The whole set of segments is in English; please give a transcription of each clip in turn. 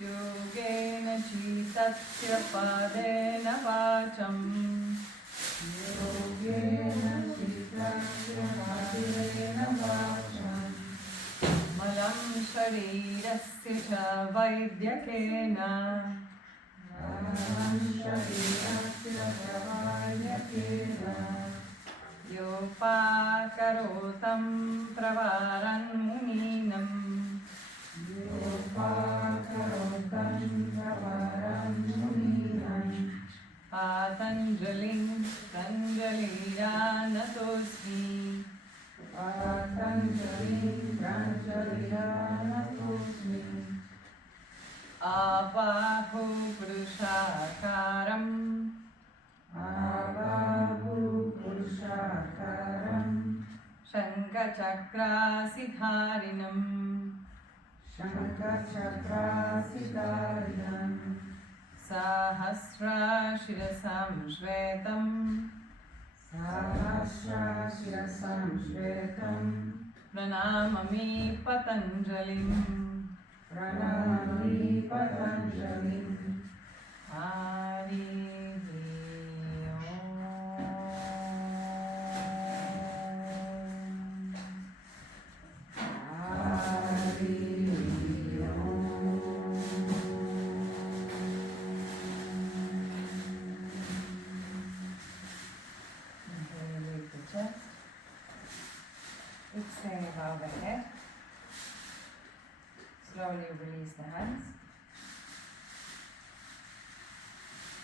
Yogena chitasya padena vacham. Yogena chitasya padena vacham. Malam sharirasya cha vaidyakena. Malam sharirasya cha vaidyakena. Yopakarotam pravaran muninam. Yopakarotam pravaran muninam. Patanjalim Pranjaliranatosmi. Patanjalim Pranjaliranatosmi. Abahu Purushakaram. Abahu Purushakaram. Shankachakrasidharinam. Shankachakrasidharinam. Sahasra shirasam shvetam. Sahasra shirasam shvetam. Pranamami Patanjalim. Pranamami Patanjalim. Hari exhale, bow the head. Slowly release the hands.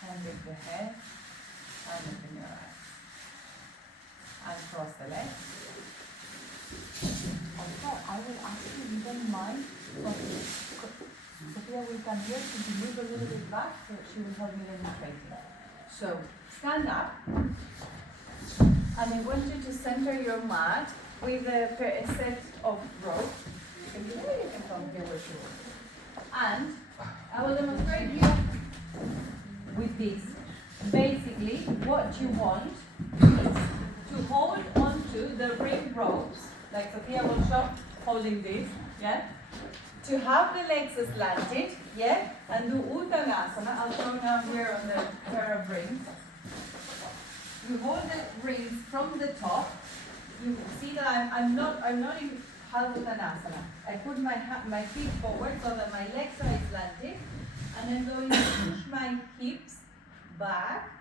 And lift the head. And open your eyes. And cross the legs. Also, I will ask you, you don't mind, Sophia will come here to move a little bit back, so she will help me demonstrating. So, stand up. And I want you to center your mat with a set of rope. You can come here with you. And I will demonstrate you with this. Basically, what you want is to hold onto the ring ropes, like Sophia will show, holding this, yeah? To have the legs slanted, yeah? And do Uttanasana. I'll show now here on the pair of rings. You hold the rings from the top. You see that I'm not in Uttanasana. I put my feet forward so that my legs are slanted, and I'm going to push my hips back.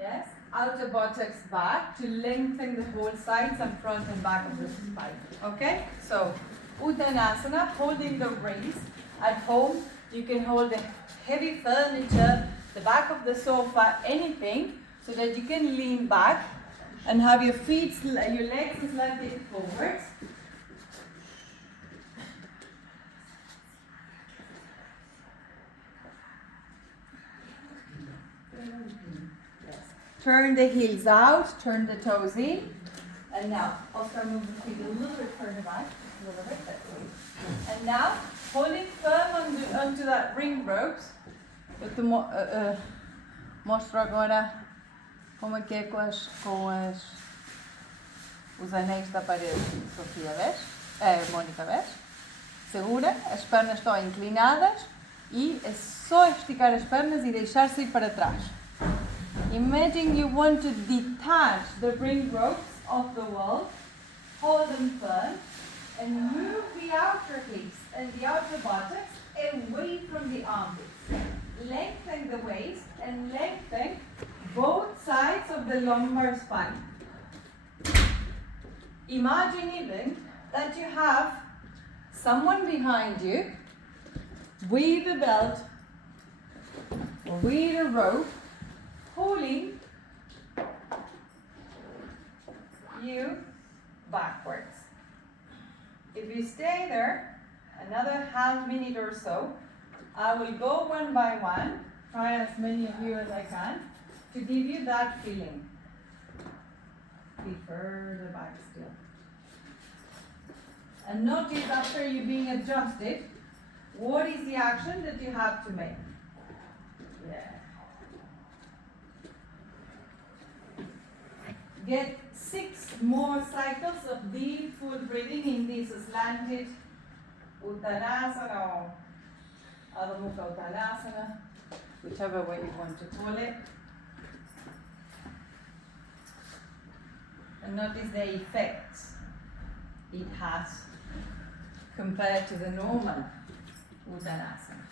Yes, outer buttocks back to lengthen the whole sides and front and back of the spine. Okay, so Uttanasana, holding the rings. At home, you can hold the heavy furniture, the back of the sofa, anything, so that you can lean back and have your legs slanted forwards. Turn the heels out, turn the toes in, and now Oscar move the feet a little bit further back, a little bit, that's it. And now, holding firm onto that ring ropes, eu te mostro agora como é que é os anéis da parede. Sofia, vês? Mônica, vês? Segura, as pernas estão inclinadas e é só esticar as pernas e deixar-se ir para trás. Imagine you want to detach the ring ropes off the wall, hold them firm, and move the outer hips and the outer buttocks away from the armpits. Lengthen the waist and lengthen both sides of the lumbar spine. Imagine even that you have someone behind you with a belt or with a rope pulling you backwards. If you stay there another half minute or so, I will go one by one, try as many of you as I can, to give you that feeling. Be further back still. And notice after you being adjusted, what is the action that you have to make? Yeah. Get 6 more cycles of deep full breathing in this slanted Uttanasana. Adho Mukha Uttanasana, whichever way you want to call it. And notice the effects it has compared to the normal Uttanasana.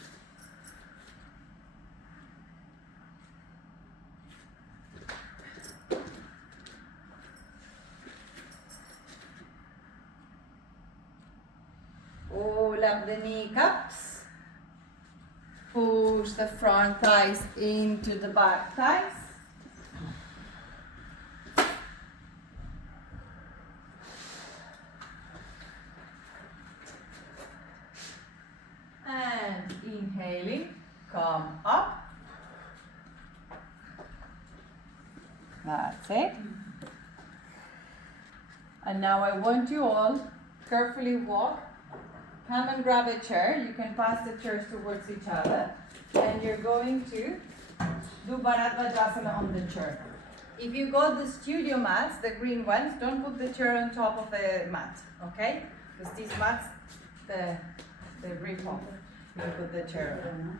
Pull up the kneecaps. Push the front thighs into the back thighs. And inhaling, come up. That's it. And now I want you all carefully walk. Come and grab a chair. You can pass the chairs towards each other. And you're going to do Bharadvajasana on the chair. If you got the studio mats, the green ones, don't put the chair on top of the mat, okay? Because these mats, they rip off. You put the chair on.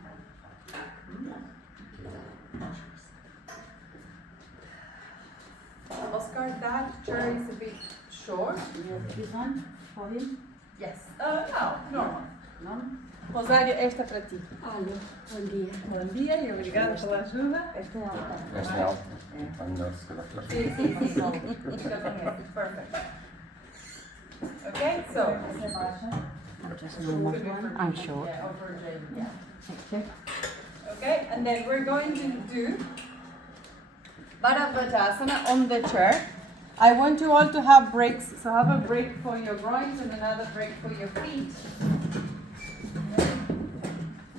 Oscar, that chair is a bit short. This one for him? Yes. No, normal. No? Rosário, esta para ti. Olha, bom dia. Bom dia e obrigada pela ajuda. Esta é alta. Esta é alta. Está melhor se calhar. Sim, sim, sim. Fica com esse. Perfect. Okay, so. Essa baixa. Just normal one. I'm short. Yeah, over the, yeah. Thank you. Okay, and then we're going to do Bharadvajasana on the chair. I want you all to have breaks. So have a break for your groins and another break for your feet.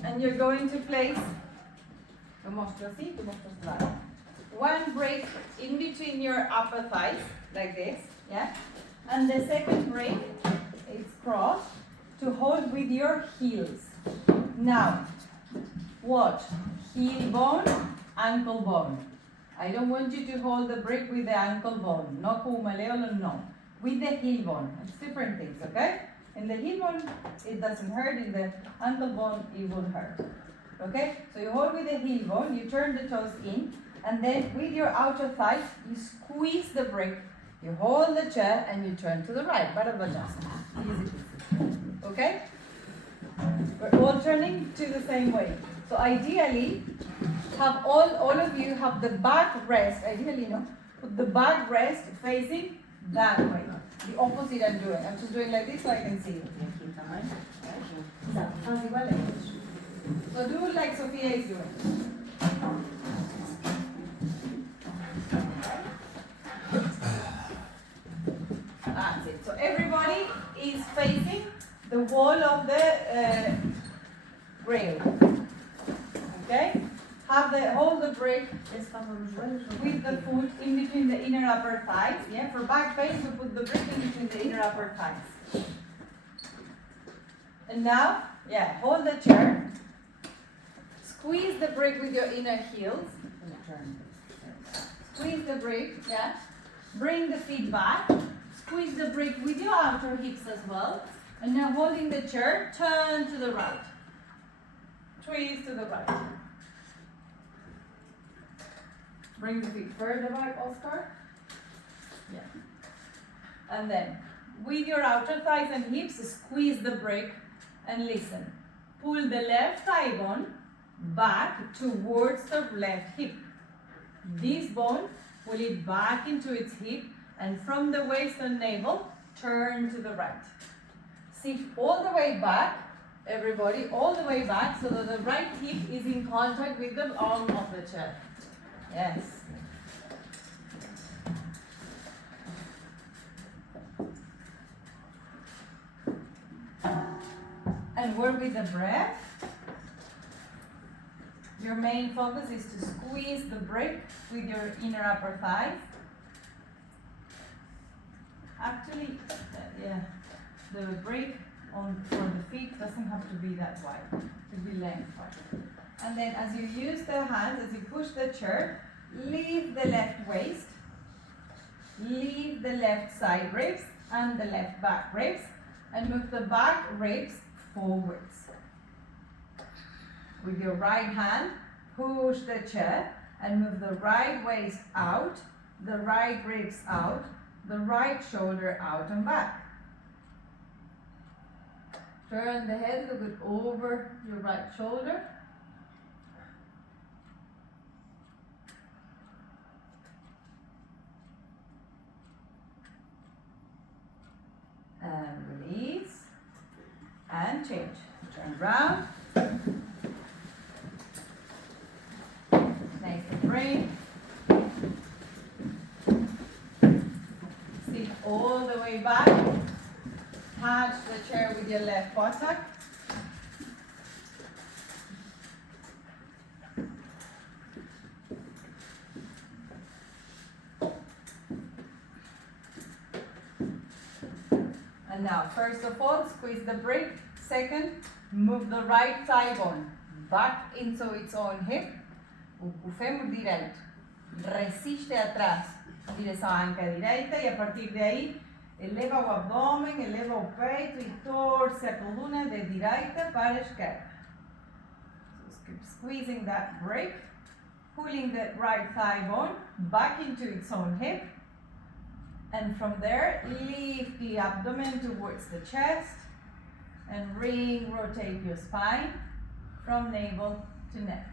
And you're going to place, lo mostro así, lo mostro a lado. One break in between your upper thighs, like this, yeah? And the second break is crossed to hold with your heels. Now, watch, heel bone, ankle bone. I don't want you to hold the break with the ankle bone, no kumaleolo, no. With the heel bone, it's different things, okay? In the heel bone, it doesn't hurt. In the ankle bone, it will hurt. Okay? So you hold with the heel bone, you turn the toes in, and then with your outer thighs, you squeeze the break. You hold the chair and you turn to the right. Bharadvajasana. Easy. Okay? We're all turning to the same way. So ideally, have all of you have the back rest. Ideally, no. Put the back rest facing that way. The opposite I'm doing. I'm just doing like this so I can see you. Haz igual ellos. So do like Sofia is doing. That's it. So everybody is facing the wall of the rail. Okay? Hold the break with the foot in between the inner upper thighs. Yeah, for back face, we put the break in between the inner upper thighs. And now, yeah, hold the chair. Squeeze the break with your inner heels. Squeeze the break, yeah. Bring the feet back. Squeeze the break with your outer hips as well. And now holding the chair, turn to the right. Twist to the right. Bring the feet further back, Oscar. Yeah. And then, with your outer thighs and hips, squeeze the break and listen. Pull the left thigh bone back towards the left hip. This bone will lead back into its hip, and from the waist and navel, turn to the right. Sit all the way back, everybody, all the way back, so that the right hip is in contact with the arm of the chair. Yes. And work with the breath. Your main focus is to squeeze the break with your inner upper thighs. Actually, the break for the feet doesn't have to be that wide. It could be lengthwise. And then as you use the hands, as you push the chair, leave the left waist, leave the left side ribs and the left back ribs, and move the back ribs forwards. With your right hand, push the chair and move the right waist out, the right ribs out, the right shoulder out and back. Turn the head, look it over your right shoulder. And release. And change. Turn round. Nice and brave. Sit all the way back. Touch the chair with your left buttock. And now, first of all, squeeze the brick. Second, move the right thigh bone back into its own hip. O fêmur direito resiste atrás, direção à anca direita, e a partir daí eleva o abdômen, eleva o peito e torce a coluna de direita para a esquerda. So keep squeezing that brick, pulling the right thigh bone back into its own hip, and from there lift the abdomen towards the chest and ring rotate your spine from navel to neck.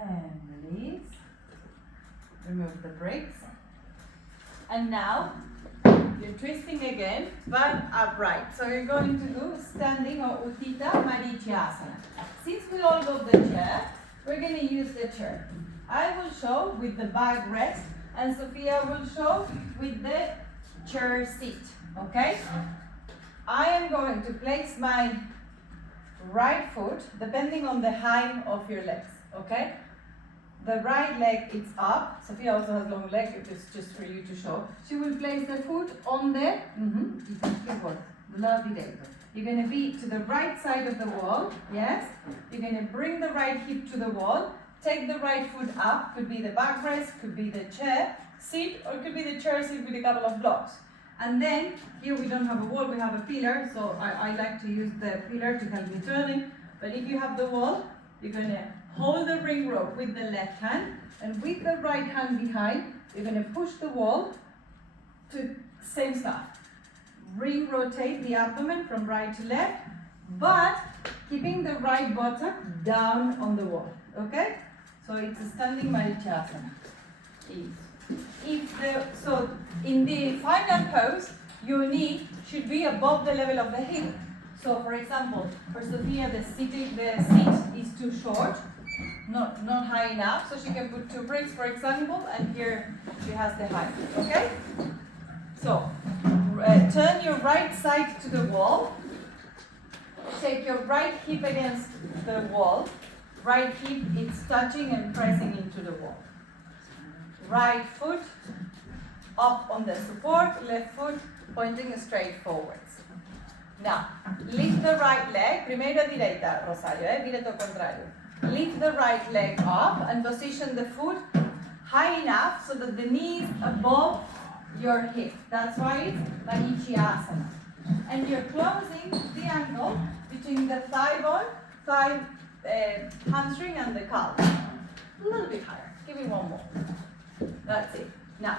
And release. Remove the brakes. And now you're twisting again, but upright. So you're going to do standing or Uttita Marichyasana. Since we all got the chair, we're going to use the chair. I will show with the back rest, and Sophia will show with the chair seat. Okay? I am going to place my right foot depending on the height of your legs. Okay? The right leg is up. Sophia also has long leg, it is just for you to show. She will place the foot on the You're going to be to the right side of the wall, yes? You're going to bring the right hip to the wall, take the right foot up, could be the backrest, could be the chair seat, or could be the chair seat with a couple of blocks. And then, here we don't have a wall, we have a pillar, so I like to use the pillar to help me turning. But if you have the wall, you're going to hold the ring rope with the left hand, and with the right hand behind, you're going to push the wall to same stuff. Ring rotate the abdomen from right to left, but keeping the right buttock down on the wall. Okay? So it's a standing Marichyasana. So in the final pose, your knee should be above the level of the hip. So for example, for Sophia, the seat is too short, not high enough, so she can put two bricks, for example, and here she has the height. Okay? So turn your right side to the wall. Take your right hip against the wall. Right hip is touching and pressing into the wall. Right foot up on the support, left foot pointing straight forwards. Now, lift the right leg, primero direita, Rosario, direito ao contrário. Lift the right leg up and position the foot high enough so that the knee is above your hip. That's why it's Marichyasana. And you're closing the angle between the thigh bone, hamstring and the calf. A little bit higher. Give me one more. That's it. Now,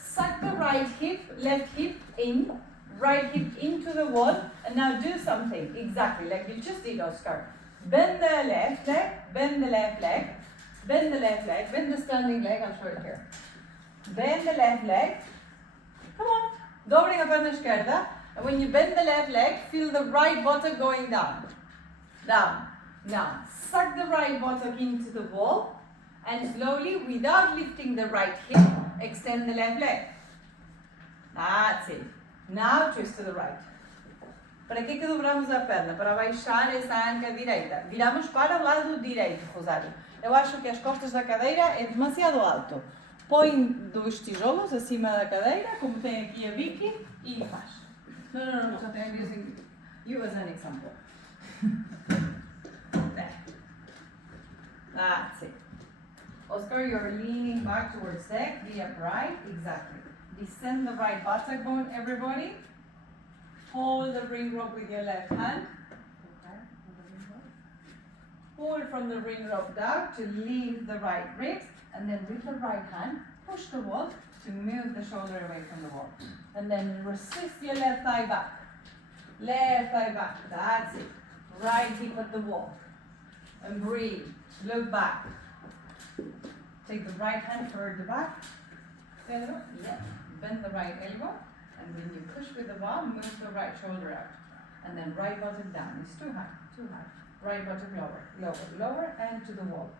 suck the right hip, left hip in, right hip into the wall, and now do something exactly like you just did, Oscar. Bend the left leg, bend the left leg, bend the left leg, bend the standing leg, I'll show it here. Bend the left leg. Come on. Dobring a perna esquerda. And when you bend the left leg, feel the right buttock going down. Down. Now, suck the right buttock into the wall, and slowly, without lifting the right hip, extend the left leg. That's it. Now twist to the right. Para que dobramos a perna? Para baixar essa anca direita. Viramos para o lado direito, Rosário. Eu acho que as costas da cadeira é demasiado alto. Põe 2 tijolos acima da cadeira, como tem aqui a Vicky, e faz. Não, só tenho using you as an example. There. That's it. Oscar, you're leaning back towards deck, be upright, exactly. Descend the right buttock bone, everybody. Hold the ring rope with your left hand. Pull from the ring rope down to lift the right ribs, and then with the right hand, push the wall to move the shoulder away from the wall. And then resist your left thigh back. Left thigh back, that's it. Right hip at the wall. And breathe, look back. Take the right hand toward the back. Bend the right elbow. And when you push with the ball, move the right shoulder out. And then right bottom down. It's too high, too high. Right bottom lower, lower, lower, and to the wall.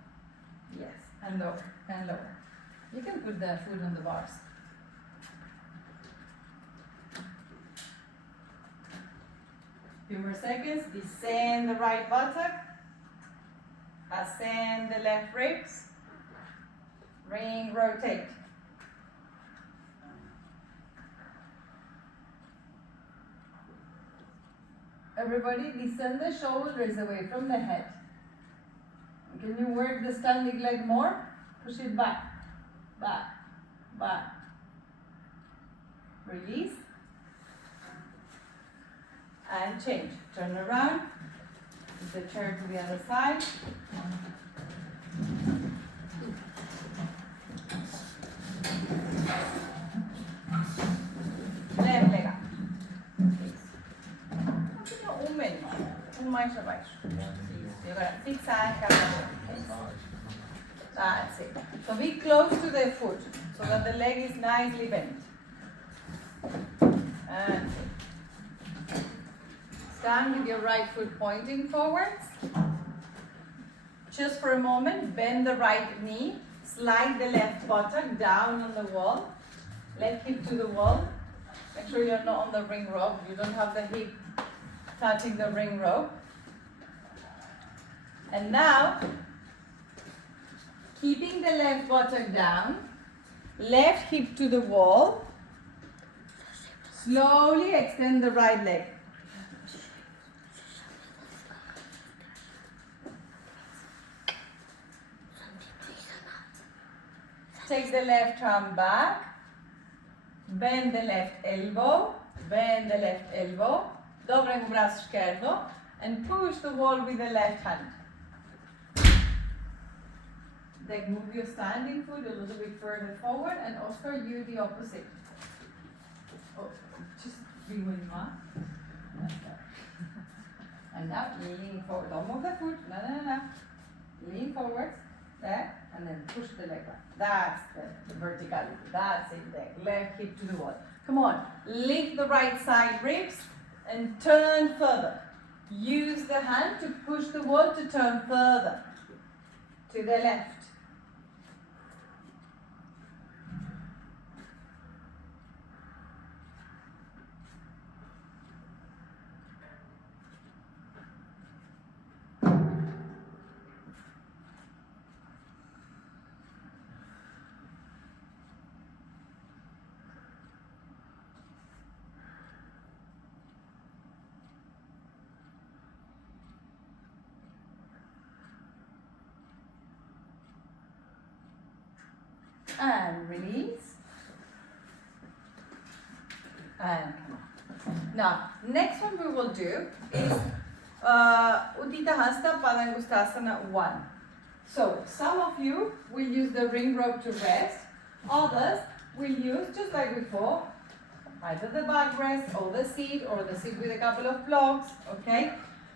Yes, and lower, and lower. You can put the foot on the bars. Few more seconds. Descend the right buttock. Ascend the left ribs. Ring, rotate. Everybody descend the shoulders away from the head. Can you work the standing leg more? Push it back, back, back. Release. And change. Turn around. Put the chair to the other side. Left leg up. Mais abaixo. E agora fixar a cabeça. That's it. So be close to the foot so that the leg is nicely bent. And stand with your right foot pointing forwards. Just for a moment, bend the right knee. Slide the left buttock down on the wall. Left hip to the wall. Make sure you're not on the ring rope. You don't have the hip touching the ring rope. And now, keeping the left buttock down, left hip to the wall, slowly extend the right leg. Take the left arm back, bend the left elbow, dobra o braço esquerdo, and push the wall with the left hand. Then move your standing foot a little bit further forward, and Oscar, you the opposite. Oh, just be with you, Ma. And now lean forward. Don't move the foot. No. Lean forward. There, and then push the leg back. That's the verticality. That's it there. Left hip to the wall. Come on. Lift the right side ribs and turn further. Use the hand to push the wall to turn further. To the left. And release. And come on. Now, next one we will do is Uddita Hasta Padangustasana 1. So, some of you will use the ring rope to rest. Others will use, just like before, either the backrest or the seat with a couple of blocks, okay?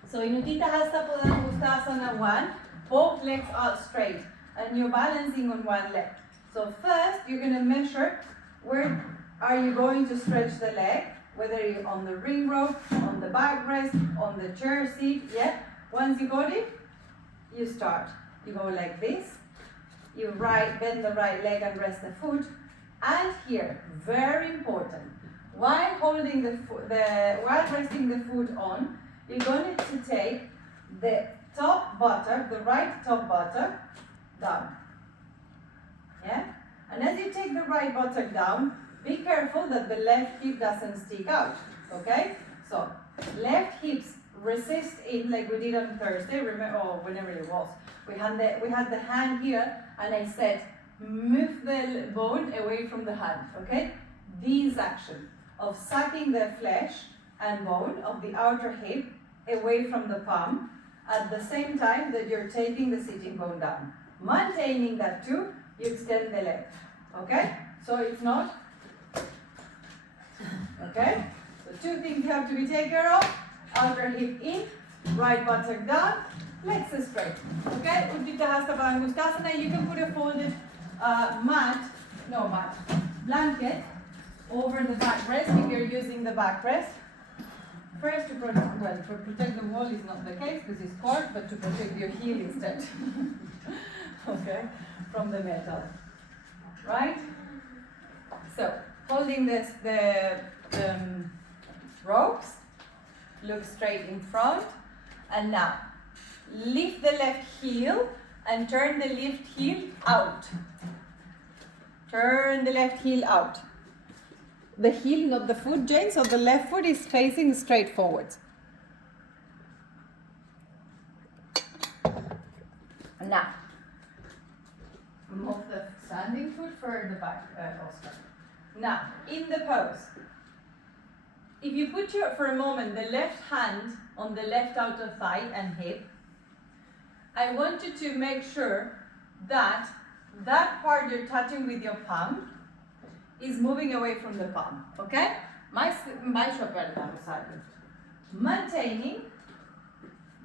So, in Uddita Hasta Padangustasana 1, both legs are straight and you're balancing on one leg. So first, you're going to measure where are you going to stretch the leg, whether you're on the ring rope, on the backrest, on the chair seat, yeah? Once you got it, you start. You go like this. You bend the right leg and rest the foot. And here, very important, While holding while resting the foot on, you're going to take the top buttock, the right top buttock, down. Yeah? And as you take the right buttock down, be careful that the left hip doesn't stick out. Okay? So, left hips resist in like we did on Thursday, remember, or whenever it was. We had the hand here, and I said, move the bone away from the hand. Okay? This action of sucking the flesh and bone of the outer hip away from the palm at the same time that you're taking the sitting bone down. Maintaining that too, you extend the leg. Okay? So it's not. Okay? So two things you have to be taken care of. Outer hip in, right buttock down, legs straight. Okay? Uddita Hasta Padangustasana. You can put a folded blanket over the backrest if you're using the backrest. First to protect the wall is not the case because it's cord, but to protect your heel instead. Okay? From the metal. Right? So, holding the ropes, look straight in front, and now lift the left heel and turn the left heel out. Turn the left heel out. The heel, not the foot, Jane, so the left foot is facing straight forwards. Now, move the standing foot further back, Oscar. Now, in the pose, if you put for a moment the left hand on the left outer thigh and hip, I want you to make sure that that part you're touching with your palm is moving away from the palm, okay? Maintaining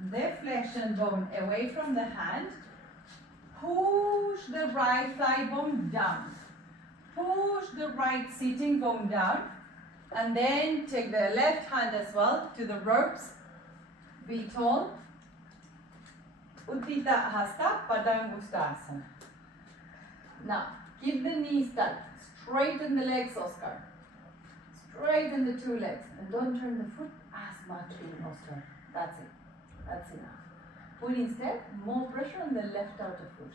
the flesh and bone away from the hand, push the right thigh bone down, push the right sitting bone down, and then take the left hand as well to the ropes, be tall, Uddita Hasta Padangustasana. Now, keep the knees tight. Straighten the legs, Oscar. Straighten the two legs. And don't turn the foot as much in, Oscar. That's it. That's enough. Put instead more pressure on the left outer foot.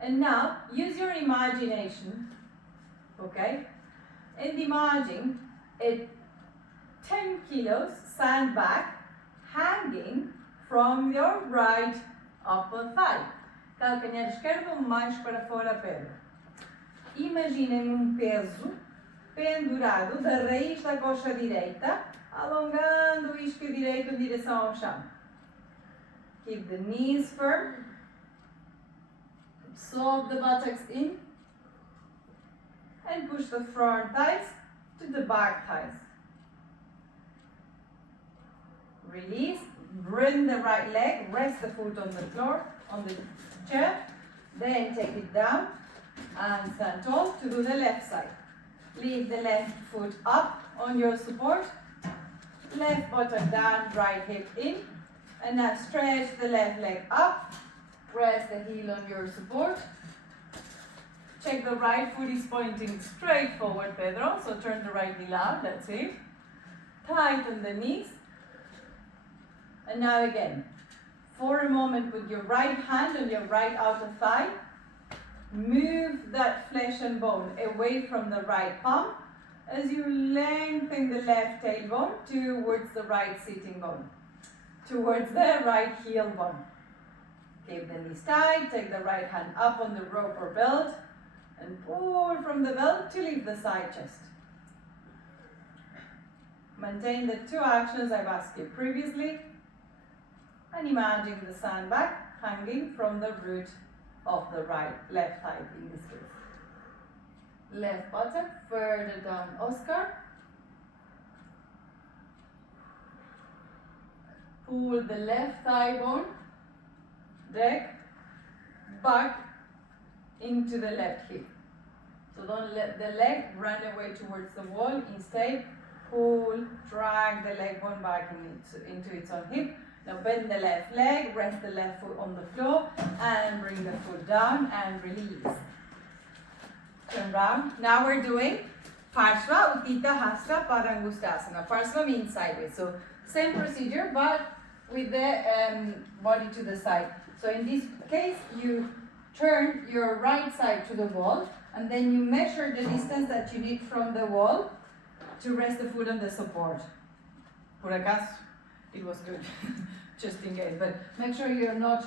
And now, use your imagination, okay? And imagine a 10 kilos sandbag hanging from your right upper thigh. Calcanhar esquerdo mais para fora, Pedro. Imaginem peso pendurado da raiz da coxa direita, alongando o isquio direito em direção ao chão. Keep the knees firm. Absorb the buttocks in. And push the front thighs to the back thighs. Release. Bring the right leg. Rest the foot on the floor, on the chair. Then take it down. And stand tall to do the left side. Leave the left foot up on your support. Left buttock down, right hip in. And now stretch the left leg up. Press the heel on your support. Check the right foot is pointing straight forward, Pedro. So turn the right knee out, that's it. Tighten the knees. And now again, for a moment put your right hand on your right outer thigh. Move that flesh and bone away from the right palm as you lengthen the left tailbone towards the right sitting bone, towards the right heel bone. Keep the knees tight, take the right hand up on the rope or belt and pull from the belt to lift the side chest. Maintain the two actions I've asked you previously and imagine the sandbag hanging from the root of the left thigh in this case. Left buttock further down, Oscar. Pull the left thigh bone, back into the left hip. So don't let the leg run away towards the wall. Instead, pull, drag the leg bone back into its own hip. Now bend the left leg, rest the left foot on the floor, and bring the foot down and release. Turn round. Now we're doing Parshva Uttita Hasta Padangustasana. Parshva means sideways. So same procedure, but with the body to the side. So in this case, you turn your right side to the wall, and then you measure the distance that you need from the wall to rest the foot on the support. Por acaso, it was good, just in case. But make sure you're not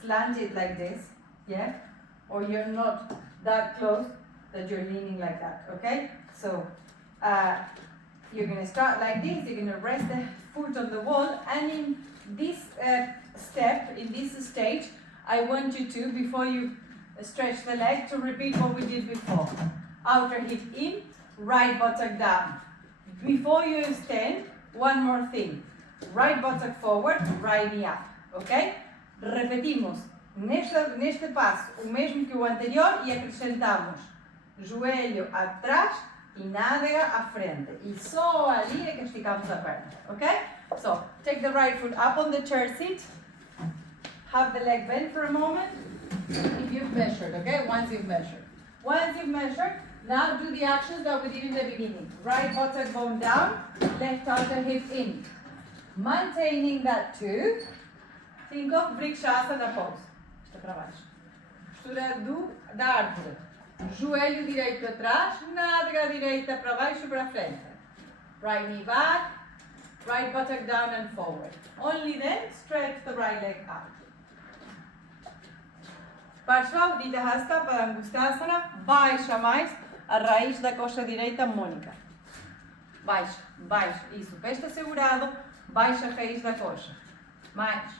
slanted like this, yeah? Or you're not that close that you're leaning like that, okay? So you're gonna start like this, you're gonna rest the foot on the wall, and in this step, in this stage, I want you to, before you stretch the leg, to repeat what we did before. Outer hip in, right buttock down. Before you stand, one more thing. Right buttock forward, right knee up, ok? Repetimos neste passo o mesmo que o anterior e acrescentamos joelho atrás e nádega à frente. E só ali é que esticamos a perna, ok? So, take the right foot up on the chair seat. Have the leg bent for a moment. If you've measured, okay? Once you've measured, now do the actions that we did in the beginning. Right buttock bone down, left outer hip in. Maintaining that too. Think of Vrikshasana pose. Está para baixo. Postura da árvore. Joelho direito atrás, nádega direita para baixo para frente. Right knee back, right buttock down and forward. Only then stretch the right leg out. Parshva Uttita Hasta Padangustasana. Baixa mais a raiz da coxa direita mônica. Baixa, baixa. Isso, peste assegurado. Baixa a raiz da coxa. Mais.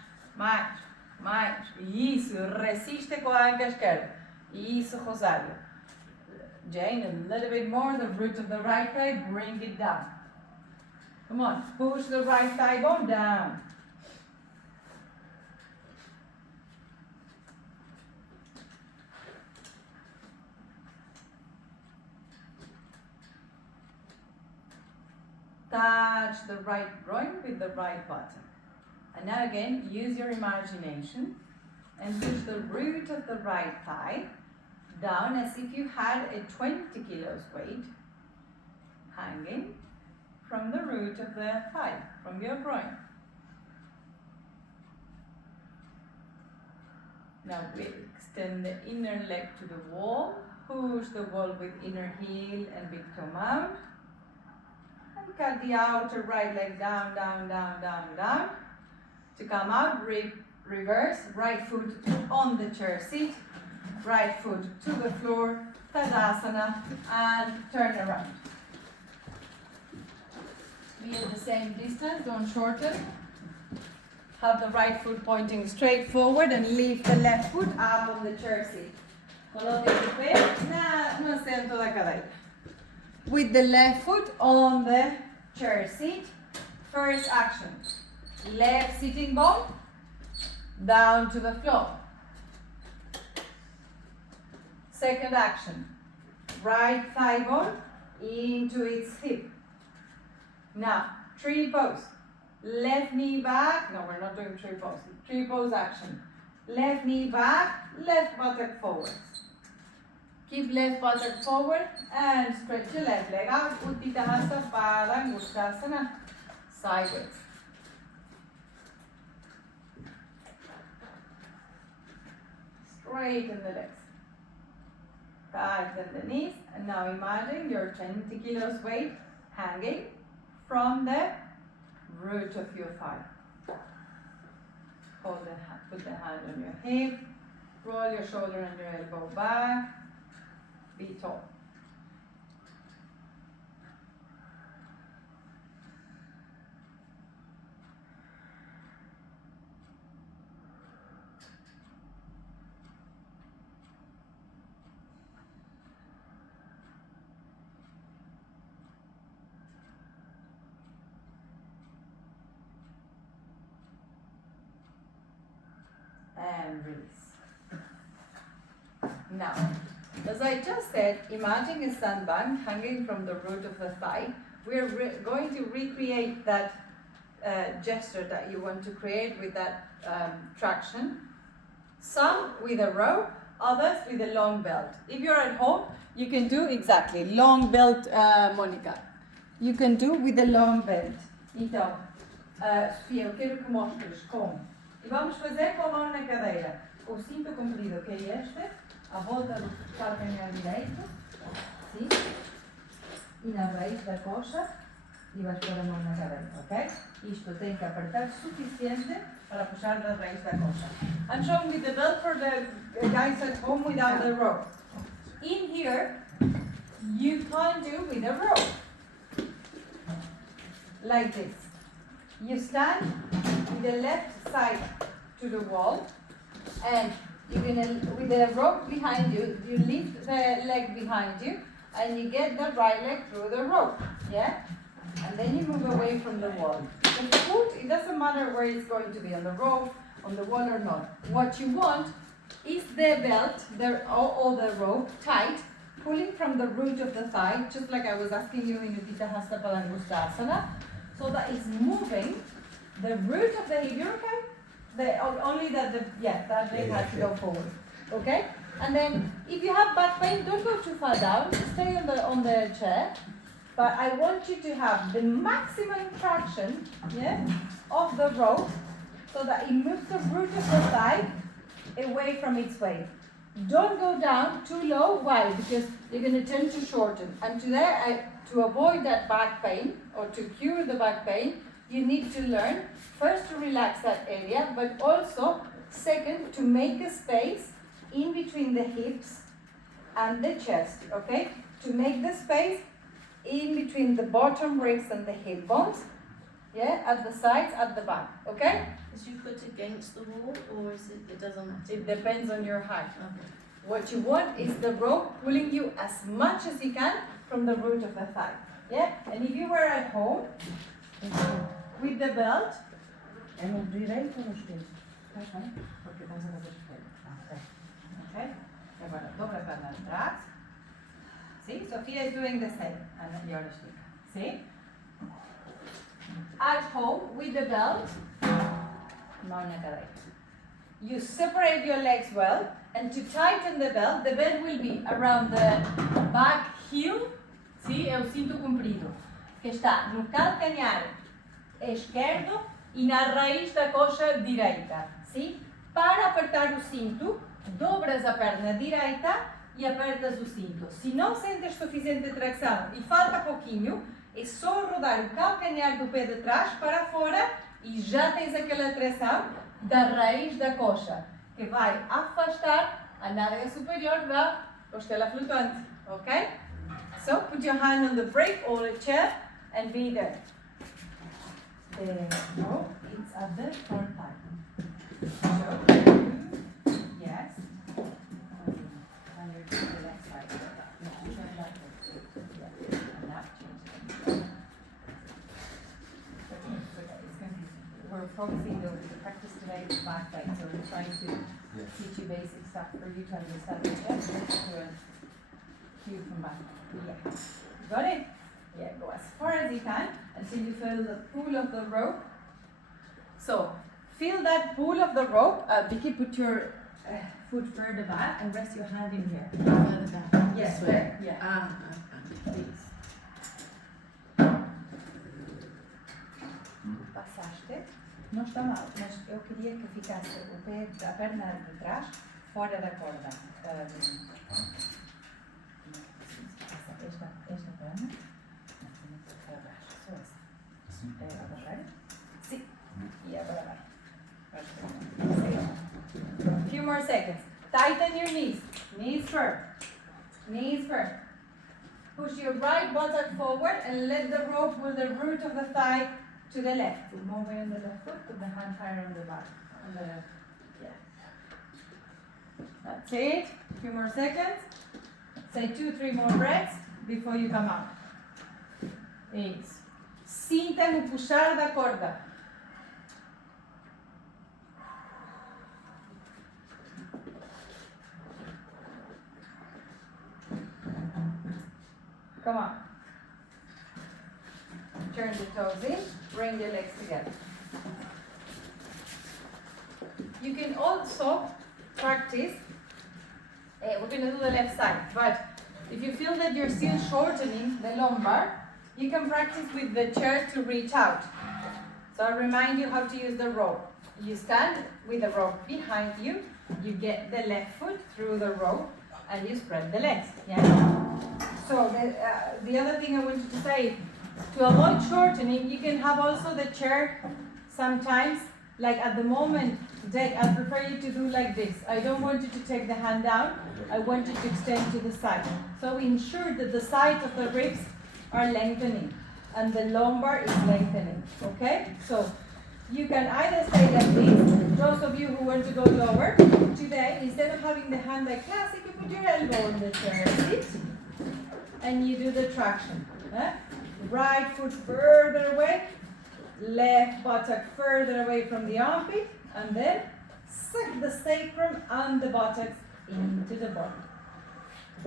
Isso, resiste com a anca esquerda. Isso, Rosário. Jane, a little bit more, the root of the right thigh, bring it down. Come on, push the right thigh bone down. Touch the right groin with the right buttock. And now again, use your imagination and push the root of the right thigh down as if you had a 20 kilos weight hanging from the root of the thigh, from your groin. Now we extend the inner leg to the wall, push the wall with inner heel and big toe mount, and cut the outer right leg down, to come out, reverse, right foot on the chair seat, right foot to the floor, Tadasana, and turn around. Be at the same distance, don't shorten. Have the right foot pointing straight forward and lift the left foot up on the chair seat. Coloque o pé no centro da cadeira. With the left foot on the chair seat, first action. Left sitting bone down to the floor. Second action, right thigh bone into its hip. Now, tree pose. Left knee back. No, we're not doing tree pose. Tree pose action. Left knee back, left buttock forward. Keep left buttock forward and stretch your left leg out. Uttita Hasta Padangustasana. Sideways. Straighten the legs. Tighten the knees. And now imagine your 20 kilos weight hanging from the root of your thigh. Put the hand on your hip. Roll your shoulder and your elbow back. Be tall. And release. Now, as I just said, imagine a sandbank hanging from the root of the thigh. We're going to recreate that gesture that you want to create with that traction. Some with a rope, others with a long belt. If you're at home, you can do exactly long belt, Monica. You can do with a long belt. Então, Sofia, eu quero que mostres como. E vamos fazer com a mão na cadeira. O cinto comprido, que é este, a volta do calcanhar direito, sim? E na raiz da coxa, e vais pôr a mão na cadeira, ok? Isto tem que apertar suficiente para puxar da raiz da coxa. I'm showing with the belt for the guys at home without the rope. In here, you can't do with a rope. Like this. You stand with the left side to the wall, and you're gonna, with the rope behind you, you lift the leg behind you, and you get the right leg through the rope, yeah? And then you move away from the wall. The foot, it doesn't matter where it's going to be, on the rope, on the wall or not. What you want is the belt, or the rope, tight, pulling from the root of the thigh, just like I was asking you in Upita Hasta Palangustasana, so that it's moving the root of the hip. You're okay? Only that that leg has to go forward. Okay? And then if you have back pain, don't go too far down. Stay on the chair. But I want you to have the maximum traction, of the rope, so that it moves the root of the thigh away from its weight. Don't go down too low. Why? Because you're going to tend to shorten. And to avoid that back pain, or to cure the back pain, you need to learn first to relax that area, but also second to make a space in between the hips and the chest, okay? To make the space in between the bottom ribs and the hip bones, at the sides, at the back, okay? Is your foot against the wall, or is it doesn't matter? It depends on your height. Okay. What you want is the rope pulling you as much as you can from the root of the thigh, And if you were at home, with the belt, É no direito ou no esquerdo? Porque estás a fazer esquerdo. okay? Agora, dobra a perna atrás. See, Sophia is doing the same, and then you're see? At home, with the belt, mão na cadeira. You separate your legs well, and to tighten the belt will be around the back heel, see? É o cinto comprido, que está no calcanhar esquerdo e na raiz da coxa direita, see? Para apertar o cinto, dobras a perna direita e apertas o cinto. Se não sentes suficiente tração e falta pouquinho, é só rodar o calcanhar do pé de trás para fora e já tens aquela tração da raiz da coxa, que vai afastar a nádega superior da costela flutuante, ok? So, put your hand on the brake or the chair and be there. No, it's at the front time. So, yes. And you're doing the next side. No, turn that way. Yeah, and that changes. It's confusing. We're focusing the practice today is back leg, so we're trying to teach you basic stuff for you to understand the chest to a cue from back. Yeah. Got it? Yeah, go as far as you can until you feel the pull of the rope. So, feel that pull of the rope. Vicky, put your foot further back and rest your hand in here. Further back. Yes, This way. there. Yeah. Please. Passaste. Não está mal, mas eu queria que ficasse o pé, a perna de trás fora da corda. Esta perna. Só essa. Agora? Sim. E agora vai. A few more seconds. Tighten your knees. Knees firm. Knees firm. Push your right buttock forward and let the rope pull the root of the thigh to the left. More weight on the left foot, put the hand higher on the back. That's it. A few more seconds. Say 2-3 more breaths before you come out. Isso. Sinta o puxar da corda. Come on. Turn the toes in, bring the legs together. You can also practice We're going to do the left side, but if you feel that you're still shortening the lumbar, you can practice with the chair to reach out. So I'll remind you how to use the rope. You stand with the rope behind you, you get the left foot through the rope, and you spread the legs. Yeah. So the other thing I wanted to say, to avoid shortening, you can have also the chair sometimes, like at the moment, I prefer you to do like this. I don't want you to take the hand down. I want you to extend to the side. So ensure that the sides of the ribs are lengthening and the lumbar is lengthening. Okay? So you can either stay like this. Those of you who want to go lower, today, instead of having the hand like classic, you put your elbow on the chair seat and you do the traction. Right foot further away, left buttock further away from the armpit, and then suck the sacrum and the buttocks into the body.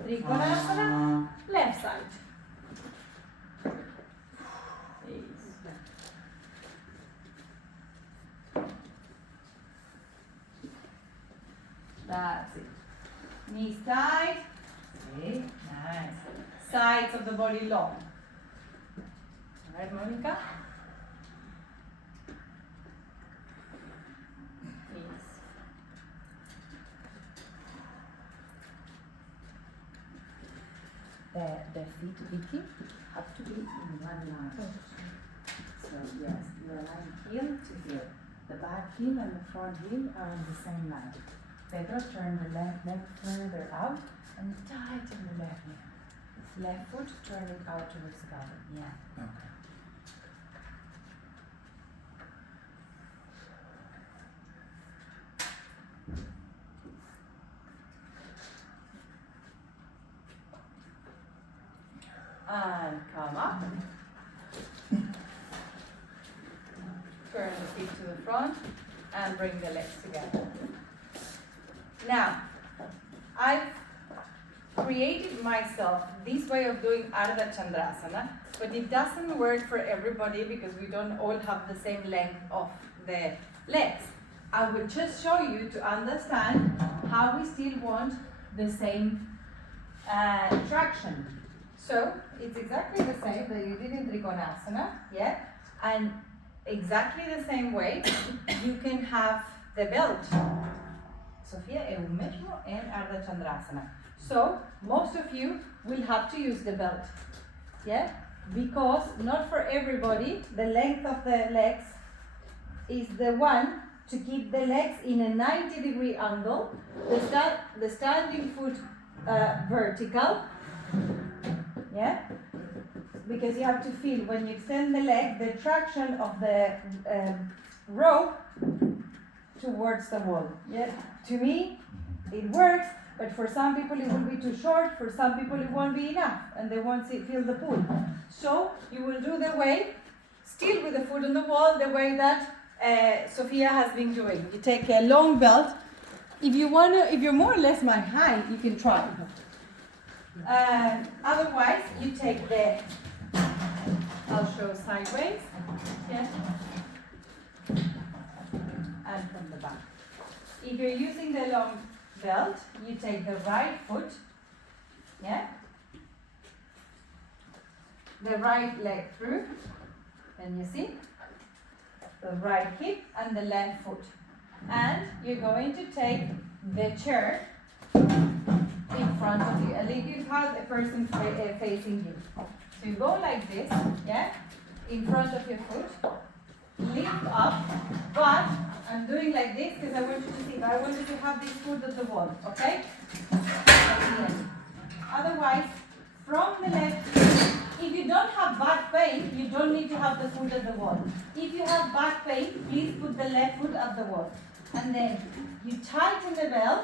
Trikonasana, left side. That's it. Knees tight. See? Nice. Sides of the body long. Alright, Monica? Please. The feet, Vicky, have to be in one line. So yes, your line heel to heel. The back heel and the front heel are on the same line. Pedro, turn the left leg further out and tighten the left knee. This left foot, turn it out towards the bottom. Yeah. Okay. And come up. Turn the feet to the front and bring the legs together. Now, I've created myself this way of doing Ardha Chandrasana, but it doesn't work for everybody because we don't all have the same length of the legs. I will just show you to understand how we still want the same traction. So, it's exactly the same that you did in Trikonasana, yeah? And exactly the same way, you can have the belt. Sofia, è un mesmo en Ardha Chandrasana. So, most of you will have to use the belt, yeah? Because not for everybody, the length of the legs is the one to keep the legs in a 90-degree angle, the standing foot vertical, yeah? Because you have to feel when you extend the leg, the traction of the rope towards the wall. Yeah? To me, it works, but for some people it will be too short, for some people it won't be enough, and they won't feel the pull. So you will do the way, still with the foot on the wall, the way that Sofia has been doing. You take a long belt. If you're more or less my height, you can try. Otherwise, you take I'll show sideways, yeah, and from the back. If you're using the long belt, you take the right foot, yeah, the right leg through, and you see, the right hip and the left foot. And you're going to take the chair in front of you, and you have a person facing you. So you go like this, yeah, in front of your foot, lift up, but I'm doing like this because I want you to see, I want you to have this foot at the wall, okay? Otherwise, from the left, if you don't have back pain, you don't need to have the foot at the wall. If you have back pain, please put the left foot at the wall. And then you tighten the belt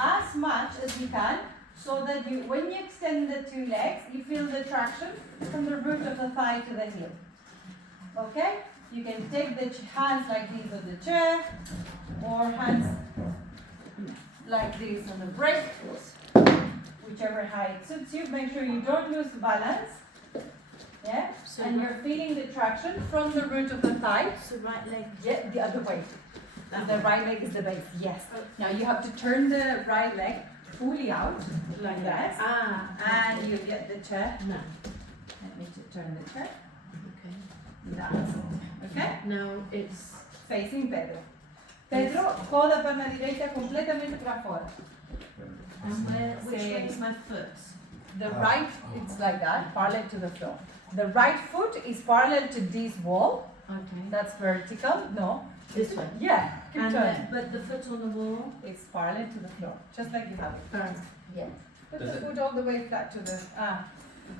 as much as you can, so that when you extend the two legs, you feel the traction from the root of the thigh to the heel. Okay? You can take the hands like this on the chair, or hands like this on the brake, whichever height suits you. Make sure you don't lose balance. Yeah? So and you're feeling the traction from the root of the thigh. So right leg. Yeah, the other way. And the right leg is the base, yes. Now you have to turn the right leg fully out, like that. Ah. And you get the chair. No. Let me turn the chair. Okay. That's it. Okay? Now it's. Facing Pedro. Pedro, coda per la derecha completamente para fora. And which Say- way is my foot? The right, it's like that, parallel to the floor. The right foot is parallel to this wall. Okay. That's vertical. No. This way. Yeah. Keep And turning. but the foot on the wall. It's parallel to the floor, just like you have it. Firm. Yeah. Put Does the it- foot all the way flat to the.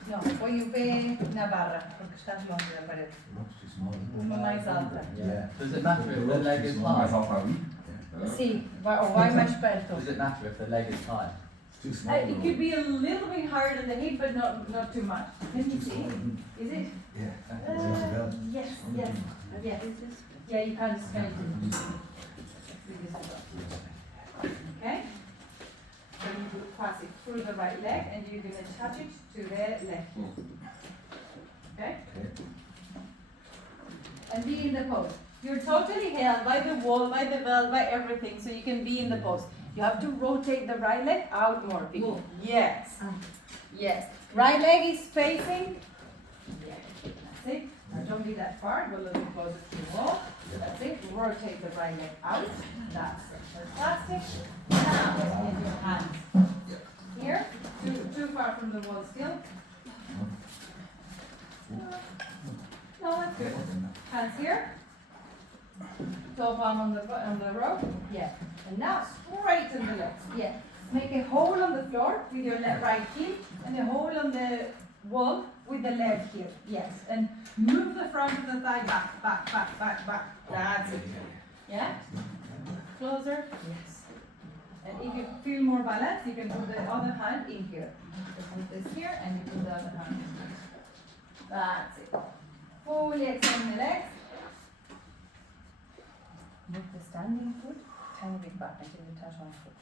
No. Põe o pé na barra, porque estás longe da parede. Uma mais alta. Yeah. Does it matter if the leg is Mais high? alto ali. Sim, ou vai mais perto. Does it matter if the leg is high? Too small. It could be a little bit higher than the hip, but not too much. Can you see? Is it? Yeah. Yes, yes. Yeah. Yeah, you can't just kind of okay? So you pass it through the right leg and you're going to touch it to the left. Okay? And be in the pose. You're totally held by the wall, by the belt, by everything, so you can be in the pose. You have to rotate the right leg out more, people. More. Yes. Ah. Yes. Right leg is facing. Yeah. That's it. Now don't be that far. Go a little bit closer to the wall. That's it. Rotate the right leg out. That's fantastic. Now let's get your hands here. Too far from the wall still. No, that's good. Hands here. Toe palm on the rope. Yeah. And now straighten the legs. Yeah. Make a hole on the floor with your right heel and a hole on the wall with the left heel. Yes. And move the front of the thigh back, back, back, back, back. That's it. Yeah? Closer. Yes. And if you feel more balance, you can put the other hand in here. You put this here and you put the other hand in here. That's it. Fully extend the legs. Move the standing foot, tiny bit back until you touch one foot.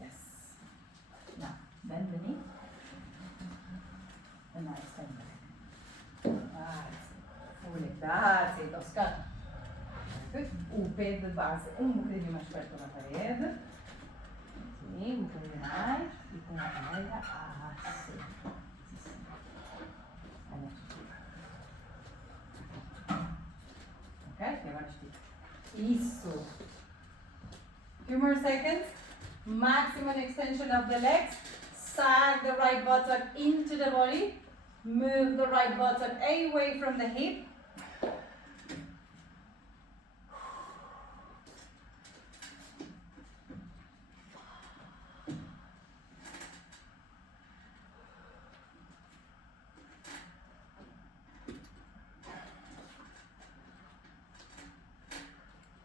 Yes. Now, bend the knee. And now extend the leg. That's it. Fully. That's it, Oscar. Good. O pé de base bocadinho mais perto da parede. Sim, bocadinho mais. E com a orelha assim. Okay, agora estica. Isso. 2 more seconds. Maximum extension of the legs. Sag the right buttock into the body. Move the right buttock away from the hip.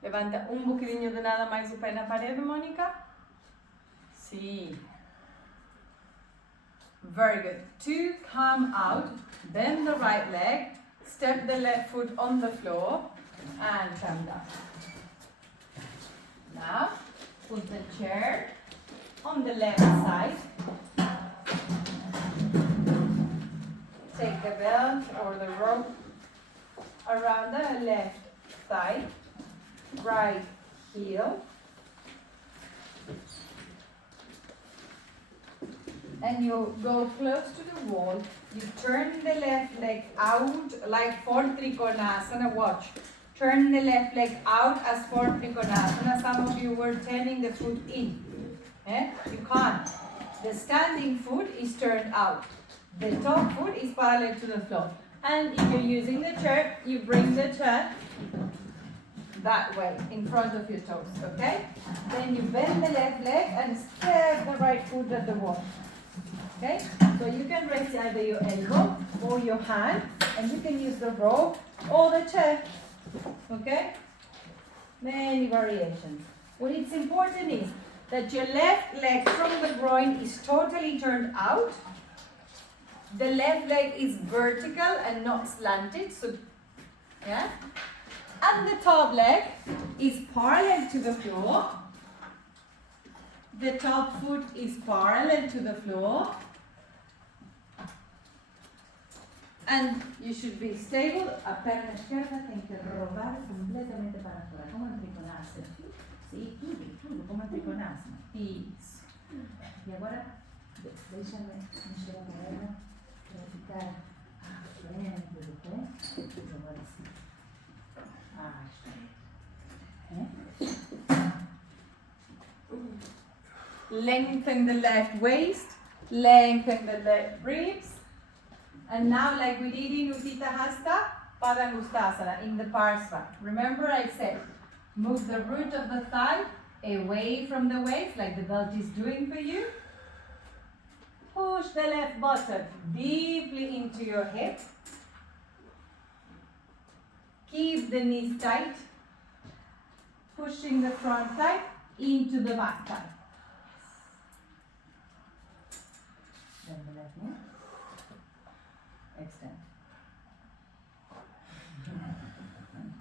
Levanta bocadinho de nada mais o pé na parede, Mônica. Sim. Very good. To come out, bend the right leg, step the left foot on the floor, and come down. Now, put the chair on the left side. Take the belt or the rope around the left thigh. Right heel, and you go close to the wall. You turn the left leg out like for Trikonasana. Watch. Turn the left leg out as for Trikonasana. Some of you were turning the foot in. You can't. The standing foot is turned out. The top foot is parallel to the floor. And if you're using the chair, you bring the chair that way, in front of your toes, okay? Then you bend the left leg and step the right foot at the wall, okay? So you can raise either your elbow or your hand, and you can use the rope or the chair, okay? Many variations. What is important is that your left leg from the groin is totally turned out. The left leg is vertical and not slanted, so, yeah? And the top leg is parallel to the floor. The top foot is parallel to the floor. And you should be stable. A perna izquierda tem que rodar completamente para afuera. Como en Trikonasana. Sí, tudo, como uma trikonasana. Isso. E agora, deixa-me mexer a cadeira para ficar à frente do pé. Agora sim. Ah, Lengthen the left waist, lengthen the left ribs. And now, like we did in Uttita Hasta, Padangustasana in the Parsva. Remember I said, move the root of the thigh away from the waist, like the belt is doing for you. Push the left bottom deeply into your hip. Keep the knees tight. Pushing the front thigh into the back thigh. Then the left knee. Extend.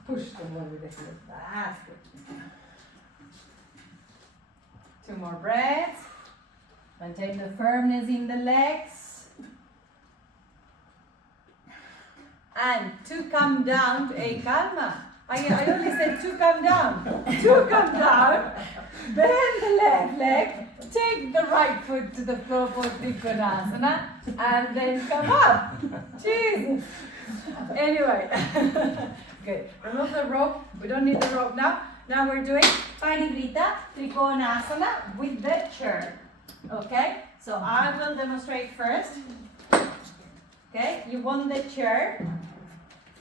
Push the wall with the heel. That's good. 2 more breaths. Maintain the firmness in the legs. And to come down to a calma. I only said to come down. To come down. Bend the left leg. Take the right foot to the floor for Trikonasana. And then come up. Jesus. Anyway. Good. Remove the rope. We don't need the rope now. Now we're doing Parivrita Trikonasana with the chair. Okay? So I will demonstrate first. Okay? You want the chair.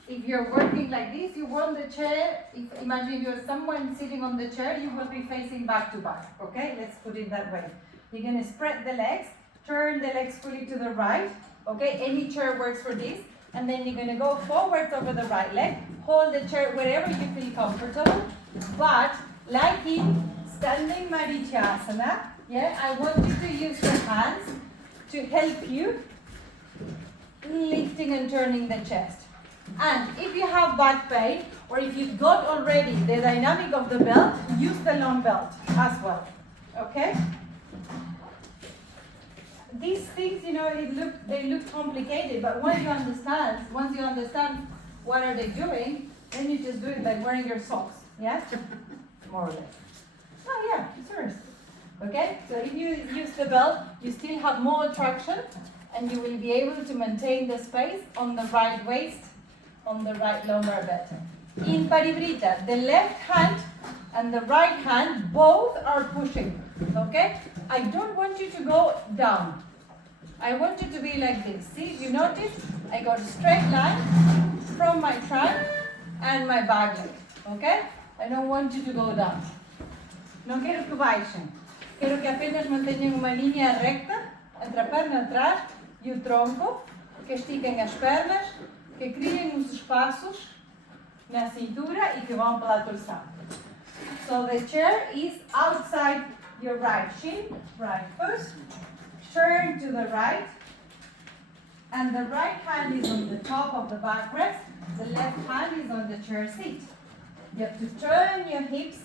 If you're working like this, you want the chair. Imagine you're someone sitting on the chair, you will be facing back to back. Okay? Let's put it that way. You're going to spread the legs, turn the legs fully to the right. Okay? Any chair works for this. And then you're going to go forwards over the right leg. Hold the chair wherever you feel comfortable. But like in standing Marichasana, yeah, I want you to use your hands to help you lifting and turning the chest. And if you have back pain, or if you've got already the dynamic of the belt, use the long belt as well. Okay? These things, you know, they look complicated, but once you understand what are they doing, then you just do it like wearing your socks. Yeah? More or less. Oh yeah, serious. Okay? So if you use the belt, you still have more traction, and you will be able to maintain the space on the right waist, on the right lumbar better. In Parivrita, the left hand and the right hand both are pushing. Okay? I don't want you to go down. I want you to be like this. See, if you notice, I got a straight line from my trunk and my back leg. Okay? I don't want you to go down. No quiero que baixem. Quero que apenas mantenham uma linha recta entre a perna atrás e o tronco, que estiquem as pernas, que criem os espaços na cintura e que vão pela torção. So the chair is outside your right shin, right foot. Turn to the right, and the right hand is on the top of the backrest, the left hand is on the chair seat. You have to turn your hips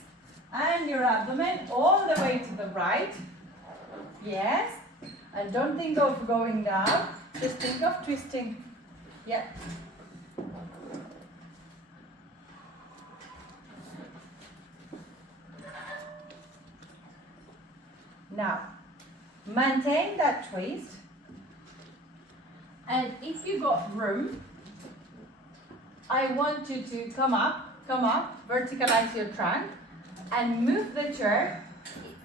and your abdomen all the way to the right. Yes, and don't think of going down, just think of twisting. Yeah. Now, maintain that twist, and if you got room, I want you to come up, verticalize your trunk, and move the chair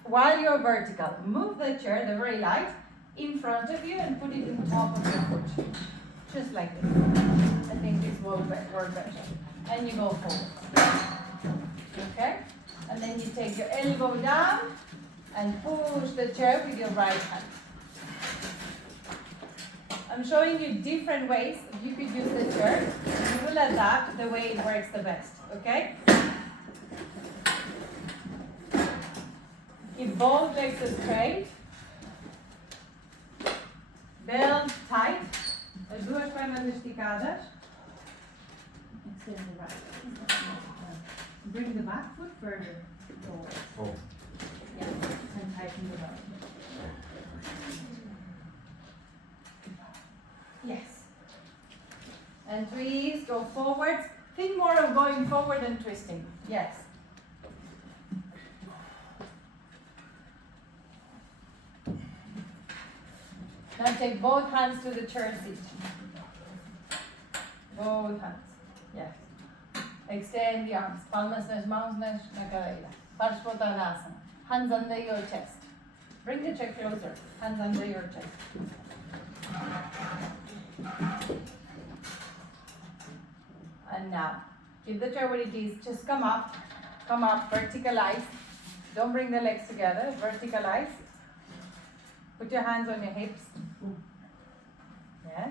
while you're vertical. Move the chair, the very light, in front of you and put it on top of your foot. Just like this. I think this will work better. And you go forward. Okay? And then you take your elbow down and push the chair with your right hand. I'm showing you different ways you could use the chair. You will adapt the way it works the best, okay? Keep both legs straight. Belt tight. As duas pernas esticadas. Extend the right. Bring the back foot further forward. Oh. Yeah, and tighten the belt. Yes. And twist, go forwards. Think more of going forward and twisting. Yes. Now take both hands to the chair seat. Both hands. Yes. Extend the arms. Palmas nas mãos na cadeira. Parshvottanasana. Hands under your chest. Bring the chair closer. Hands under your chest. And now, keep the chair where it is. Just come up, verticalize. Don't bring the legs together, verticalize. Put your hands on your hips. Yes.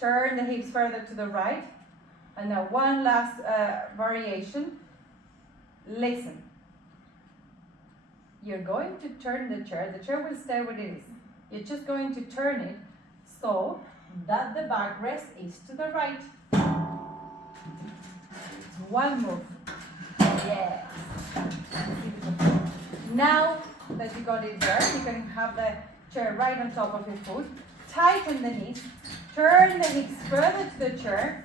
Turn the hips further to the right. And now one last variation. Listen. You're going to turn the chair will stay where it is. You're just going to turn it so that the backrest is to the right. One move. Yes. Now that you got it there, you can have the chair right on top of your foot. Tighten the knees. Turn the hips further to the chair.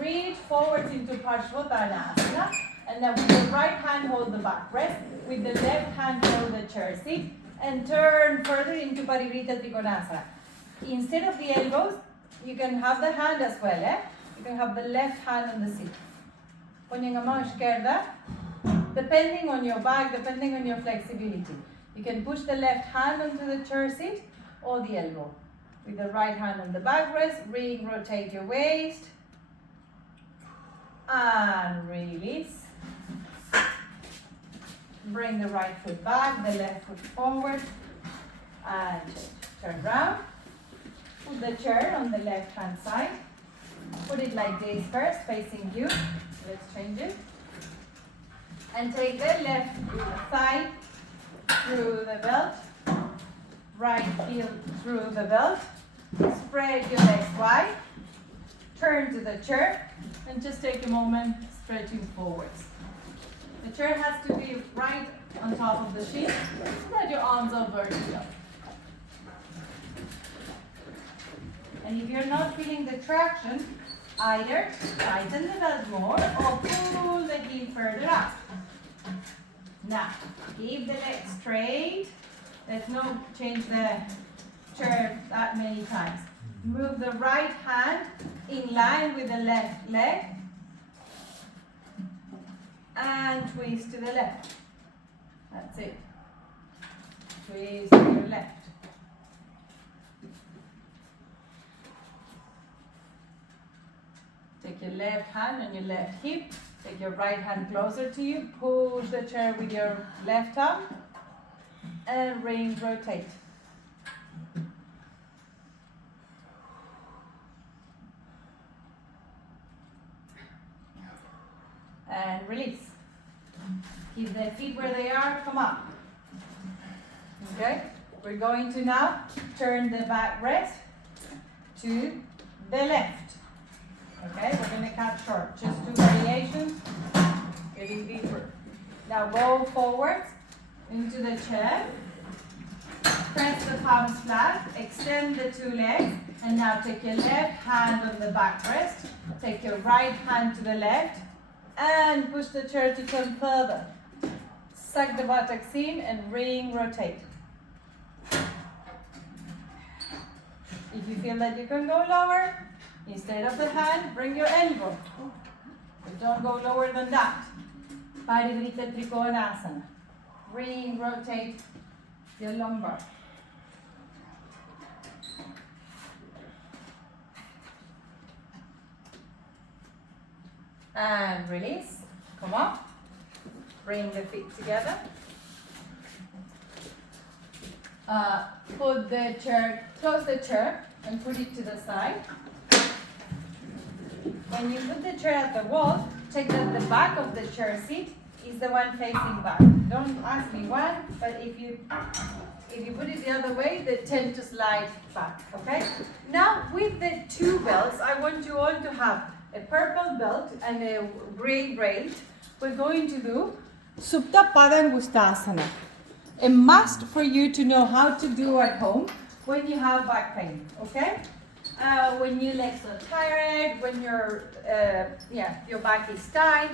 Reach forward into Parshvottanasana. And then with the right hand hold the backrest. With the left hand hold the chair seat. And turn further into Parivrtta Trikonasana. Instead of the elbows, you can have the hand as well. You can have the left hand on the seat. Ponen a mão esquerda, depending on your back, depending on your flexibility. You can push the left hand onto the chair seat or the elbow. With the right hand on the backrest, rotate your waist. And release. Bring the right foot back, the left foot forward. And turn round. Put the chair on the left hand side. Put it like this first, facing you. Let's change it. And take the left thigh through the belt. Right heel through the belt. Spread your legs wide. Turn to the chair. And just take a moment stretching forwards. The chair has to be right on top of the sheet. Spread your arms are vertical. And if you're not feeling the traction, either tighten the belt more or pull the heel further up. Now, keep the legs straight. Let's not change the chair that many times. Move the right hand in line with the left leg. And twist to the left. That's it. Twist to your left. Take your left hand on your left hip. Take your right hand closer to you. Push the chair with your left arm. And rotate. And release. Keep the feet where they are, come up. Okay? We're going to now turn the backrest to the left. Okay, we're going to cut short. Just 2 variations. Getting deeper. Now go forward into the chair. Press the palms flat. Extend the 2 legs. And now take your left hand on the backrest. Take your right hand to the left. And push the chair to turn further. Suck the buttocks in and rotate. If you feel that you can go lower, instead of the hand, bring your elbow. But don't go lower than that. Parivrtta Trikonasana. Rotate your lumbar. And release. Come up. Bring the feet together. Put the chair, close the chair and put it to the side. When you put the chair at the wall, check that the back of the chair seat is the one facing back. Don't ask me why, but if you put it the other way, they tend to slide back, okay? Now, with the 2 belts, I want you all to have a purple belt and a gray braid. We're going to do Supta Padangusthasana. A must for you to know how to do at home when you have back pain, okay? When your legs are tired, when your back is tight.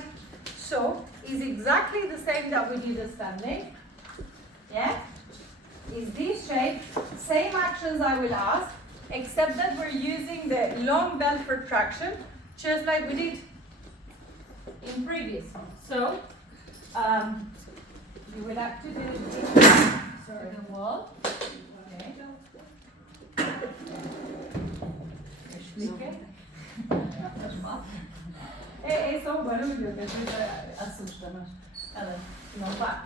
So, it's exactly the same that we did standing. Yeah? is this shape. Same actions I will ask, except that we're using the long belt for traction, just like we did in previous. So, you will have to do this. Sorry, the wall. Okay. Explique. É só um barulho que às vezes assusta, mas ela não vai.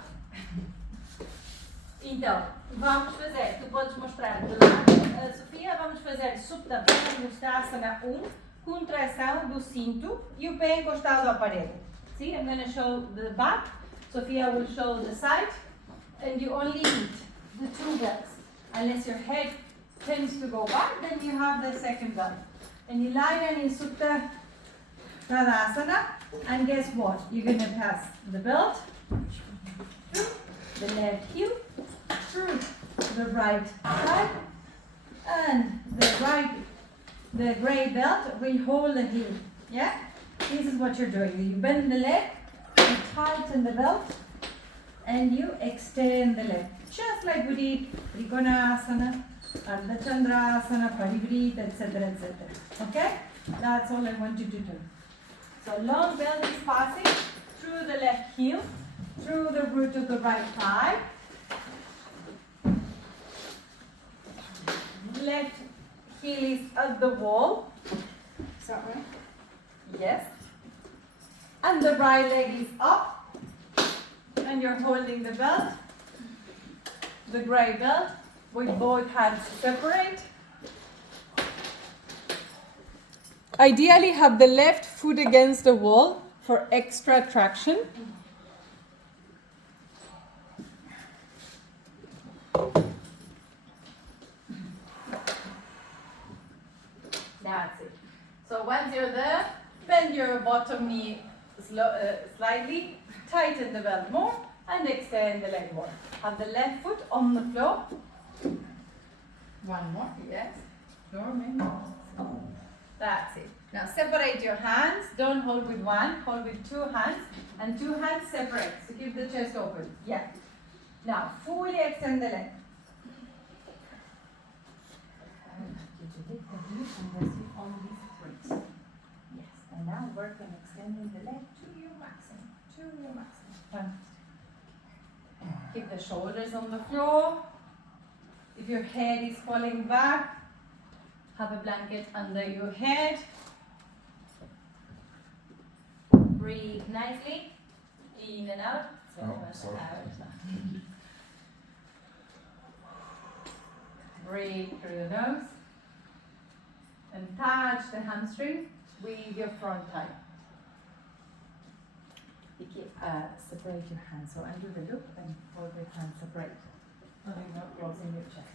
Então, vamos fazer, tu podes mostrar de lado, Sofia, vamos fazer Supta Padangustasana 1, contração do cinto e o pé encostado à parede. See, I'm going to show the back, Sofia will show the side, and you only need the two belts. Unless your head tends to go back, then you have the second belt. And you lie down in Supta Tadasana, and guess what? You're going to pass the belt through the left heel, through the right side, and the gray belt will hold the heel. Yeah? This is what you're doing. You bend the leg, you tighten the belt, and you extend the leg. Just like we did Trikonasana, Ardha Chandrasana, Parivrita, etc., etc. Okay? That's all I want you to do. So long belt is passing through the left heel, through the root of the right thigh. Left heel is at the wall. Sorry. Yes. And the right leg is up. And you're holding the belt, the gray belt, with both hands separate. Ideally, have the left foot against the wall for extra traction. That's it. So once you're there, bend your bottom knee slightly, tighten the belt more, and extend the leg more. Have the left foot on the floor. One more, yes. Floor, maybe. That's it. Now separate your hands. Don't hold with one, hold with two hands. And two hands separate. So keep the chest open. Yeah. Now fully extend the leg. Yes. And now work on extending the leg to your maximum. To your maximum. Keep the shoulders on the floor. If your head is falling back, have a blanket under your head. Breathe nicely. In and out. sorry. Breathe through the nose. And touch the hamstring with your front thigh. Separate your hands. So undo the loop and hold your hands separate. So you're not closing your chest.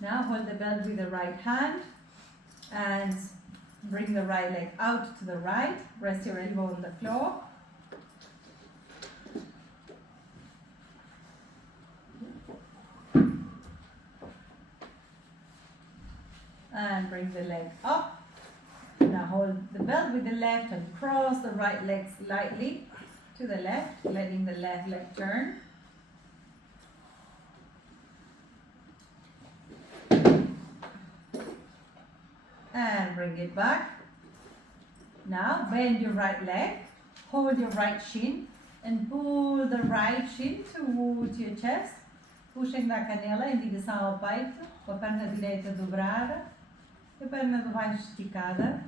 Now hold the belt with the right hand and bring the right leg out to the right. Rest your elbow on the floor. And bring the leg up. Now hold the belt with the left and cross the right leg slightly to the left, letting the left leg turn. And bring it back. Now bend your right leg, hold your right shin, and pull the right shin towards your chest, pushing da canela em direção ao peito, com a perna direita dobrada e a perna de baixo esticada.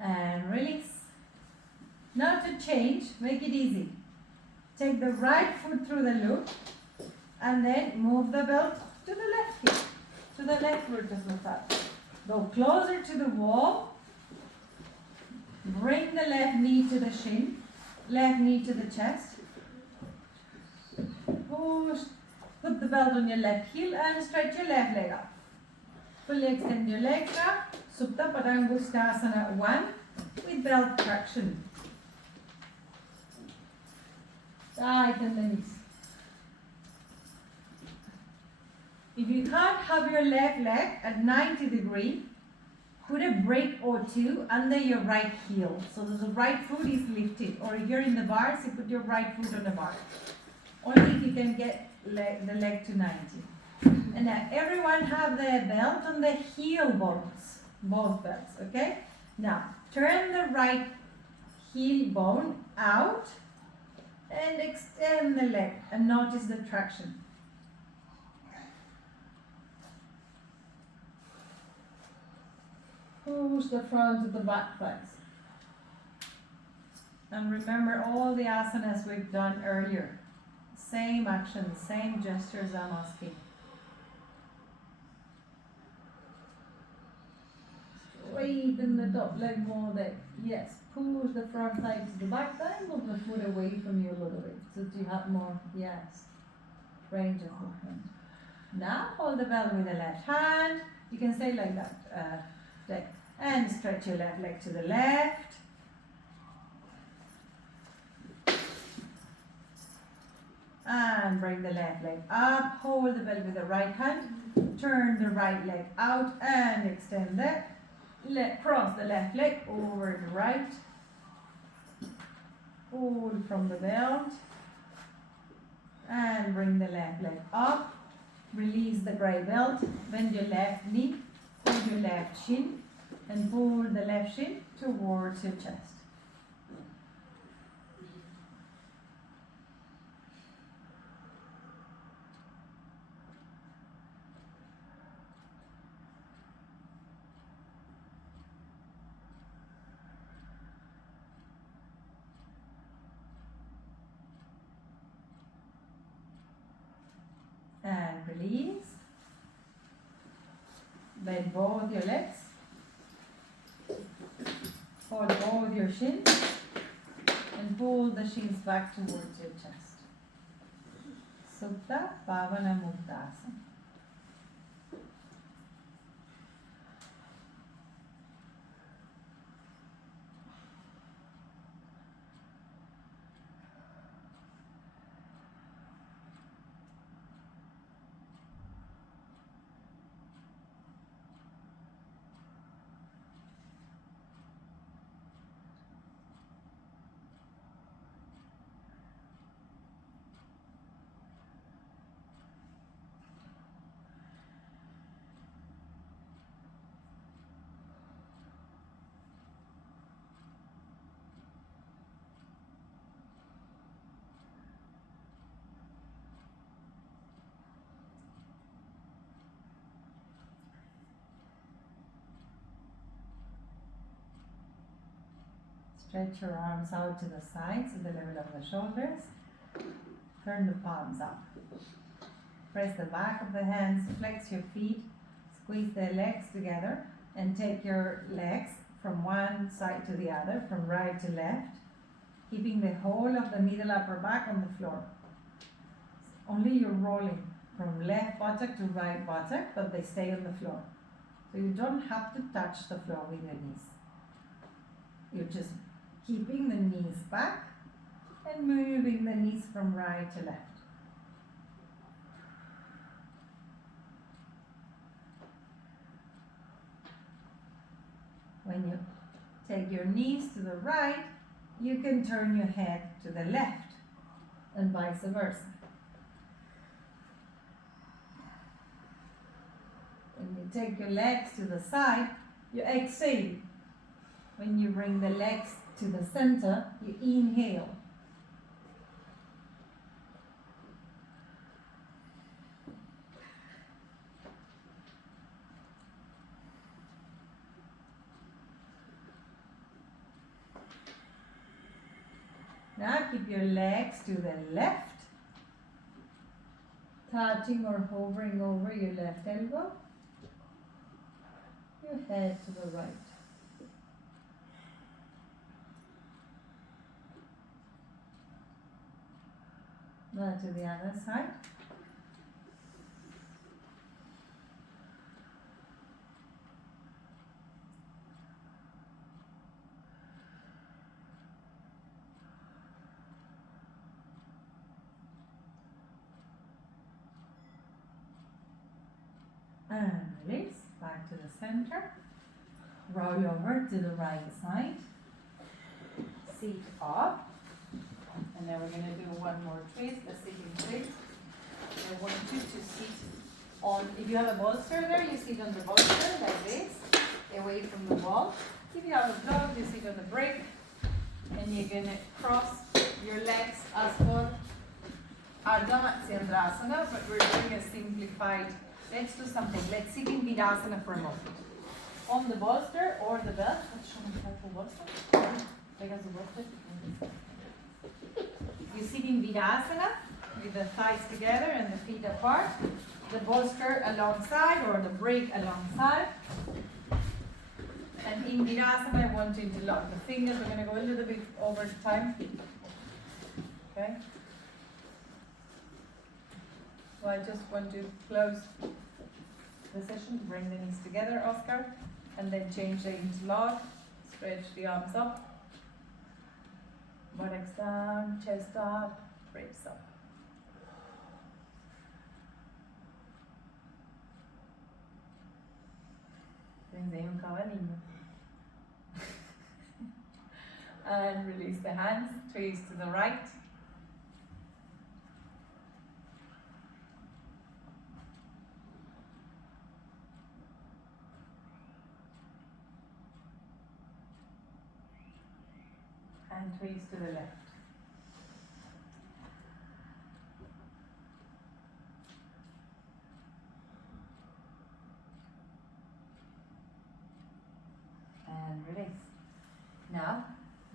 And release. Now to change, make it easy. Take the right foot through the loop and then move the belt to the left hip, to the left root of the thigh. Go closer to the wall. Bring the left knee to the shin, left knee to the chest. Push. Put the belt on your left heel and stretch your left leg up. Fully extend your legs up. Supta Padangustasana 1 with belt traction. Tighten the knees. If you can't have your left leg at 90 degrees, put a break or two under your right heel so that the right foot is lifted. Or if you're in the bars, you put your right foot on the bar. Only if you can get the leg to 90. And now everyone have the belt on the heel bones, both belts, okay? Now, turn the right heel bone out and extend the leg and notice the traction. Push the front to the back thighs. And remember all the asanas we've done earlier. Same actions, same gestures I'm asking. Straighten the top leg more there. Yes, push the front thigh to the back thigh, move the foot away from you a little bit so that you have more, yes, range of movement. Now hold the belt with the left hand. You can stay like that. And stretch your left leg to the left. And bring the left leg up. Hold the belt with the right hand. Turn the right leg out and extend that. Cross the left leg over the right. Hold from the belt. And bring the left leg up. Release the gray belt. Bend your left knee. Hold your left shin. And pull the left shin towards your chest. And release. Bend both your legs. Hold both your shins and pull the shins back towards your chest. Supta Pavana Muktasana. Stretch your arms out to the sides at the level of the shoulders. Turn the palms up. Press the back of the hands, flex your feet, squeeze the legs together, and take your legs from one side to the other, from right to left, keeping the whole of the middle upper back on the floor. Only you're rolling from left buttock to right buttock, but they stay on the floor. So you don't have to touch the floor with your knees. You're just keeping the knees back and moving the knees from right to left. When you take your knees to the right, you can turn your head to the left and vice versa. When you take your legs to the side, you exhale. When you bring the legs to the center, you inhale. Now keep your legs to the left, touching or hovering over your left elbow, your head to the right. Now to the other side. release, back to the center. Roll over to the right side. Seat up. And then we're gonna do one more twist, a sitting twist. I want you to sit on, if you have a bolster there, you sit on the bolster like this, away from the wall. If you have a block, you sit on the brick, and you're gonna cross your legs as for Ardha Matsyendrasana, but we're doing a simplified, let's do something, let's sit in Virasana for a moment. On the bolster or the belt, let's show me how to bolster. Because the bolster. You sit in Virasana with the thighs together and the feet apart, the bolster alongside or the brick alongside. And in Virasana, I want to interlock the fingers. We're going to go a little bit over time. Okay? So I just want to close the session, bring the knees together, Oscar, and then change the interlock. Stretch the arms up. Buttocks down, chest up, ribs up. Desenho um cavalinho. And release the hands, twist to the right. And twist to the left. And release. Now,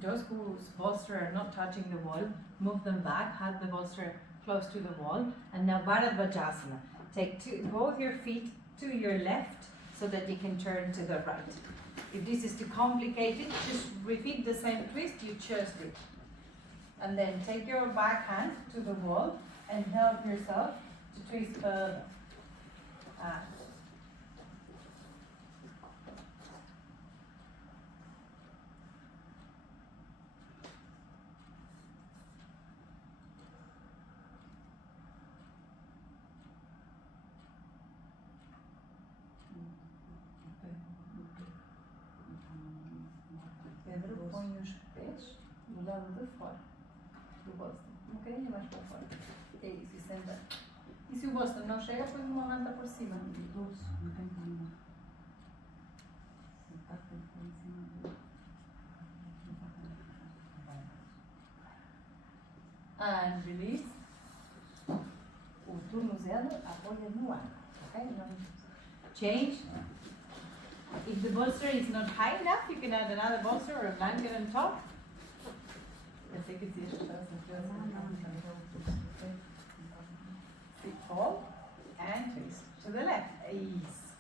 those whose bolster are not touching the wall, move them back, have the bolster close to the wall, and now Bharadvajasana. Take both your feet to your left so that you can turn to the right. If this is too complicated, just repeat the same twist you just did. And then take your back hand to the wall and help yourself to twist further. Pedro, põe os pés do lado de fora do bolster. Um bocadinho mais para fora. É isso, e senta. E se o bolster não chega, põe uma manta por cima. And release. O tornozelo apoia no ar. Okay? Change. If the bolster is not high enough, you can add another bolster or a blanket on top. Sit tall and twist to the left. Ease.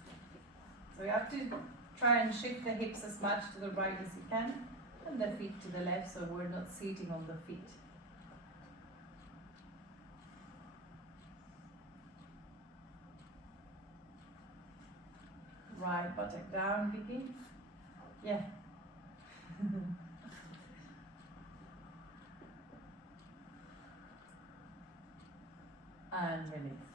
So you have to try and shift the hips as much to the right as you can, and the feet to the left so we're not sitting on the feet. Right buttock down, Vicky. Yeah. And release.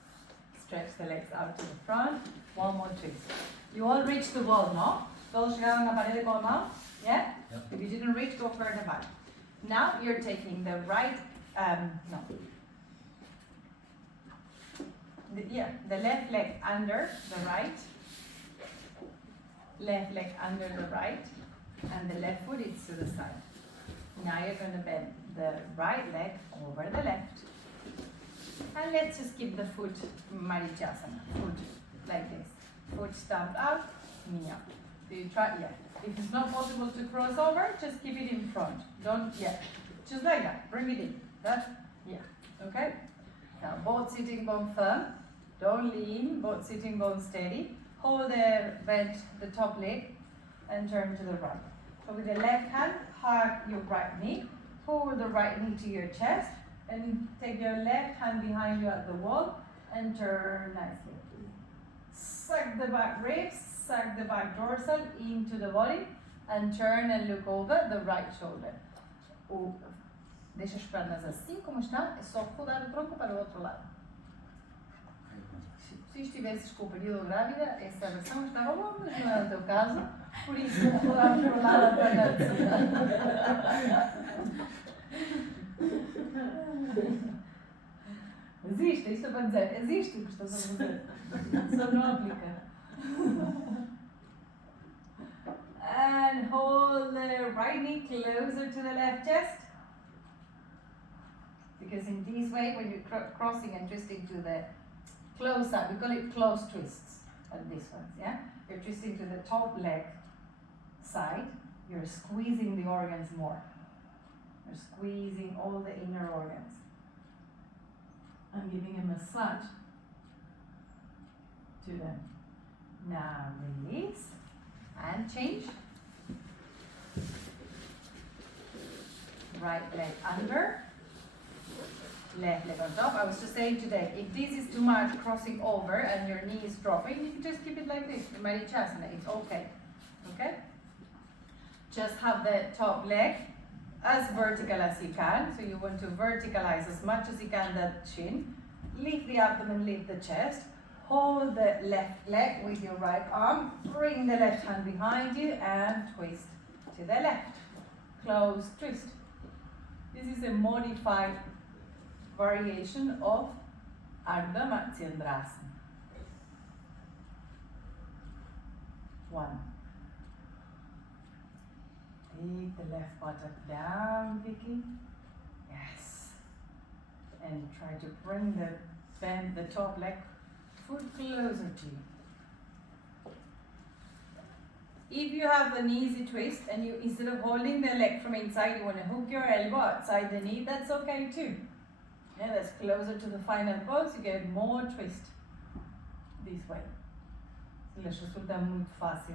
Stretch the legs out to the front. One more twist. You all reached the wall, no? Todos llegaron a la pared de Colmao? Yeah? Yep. If you didn't reach, go further back. Now you're taking the right, the left leg under the right. Left leg under the right, and the left foot is to the side. Now you're going to bend the right leg over the left. And let's just keep the foot Marijasana, foot like this. Foot stamped out, knee up. Do you try? Yeah. If it's not possible to cross over, just keep it in front. Don't, just like that. Bring it in. Okay? Now both sitting bone firm. Don't lean, both sitting bone steady. Hold the top leg and turn to the right. So with the left hand, hug your right knee. Pull the right knee to your chest and take your left hand behind you at the wall and turn nicely. Suck the back ribs, suck the back dorsal into the body and turn and look over the right shoulder. Deixa as pernas assim como estão, é só rodar o tronco para o outro lado. Se estivesses com o período grávida, essa versão estava boa, mas não é o teu caso, por isso vamos rolar a balança. Existe, isto é para dizer, existe o que estás a fazer, só não aplica. And hold the right knee closer to the left chest. Because in this way, when you're crossing and twisting to the close up, we call it close twists, and these ones, yeah? You're twisting to the top leg side, you're squeezing the organs more. You're squeezing all the inner organs. I'm giving a massage to them. Now release and change. Right leg under, left leg on top. I was just saying today, if this is too much crossing over and your knee is dropping, you can just keep it like this, in Marichasana, it's okay. Okay? Just have the top leg as vertical as you can. So you want to verticalize as much as you can that chin. Lift the abdomen, lift the chest. Hold the left leg with your right arm. Bring the left hand behind you and twist to the left. Close twist. This is a modified variation of Ardha Matsyendrasana. 1. Take the left buttock down, Vicky. Yes. And try to bring the top leg foot closer to you. If you have an easy twist and you, instead of holding the leg from inside, you want to hook your elbow outside the knee, that's okay too. Yeah, that's closer to the final pose, you get more twist this way. Se lhes resulta muito fácil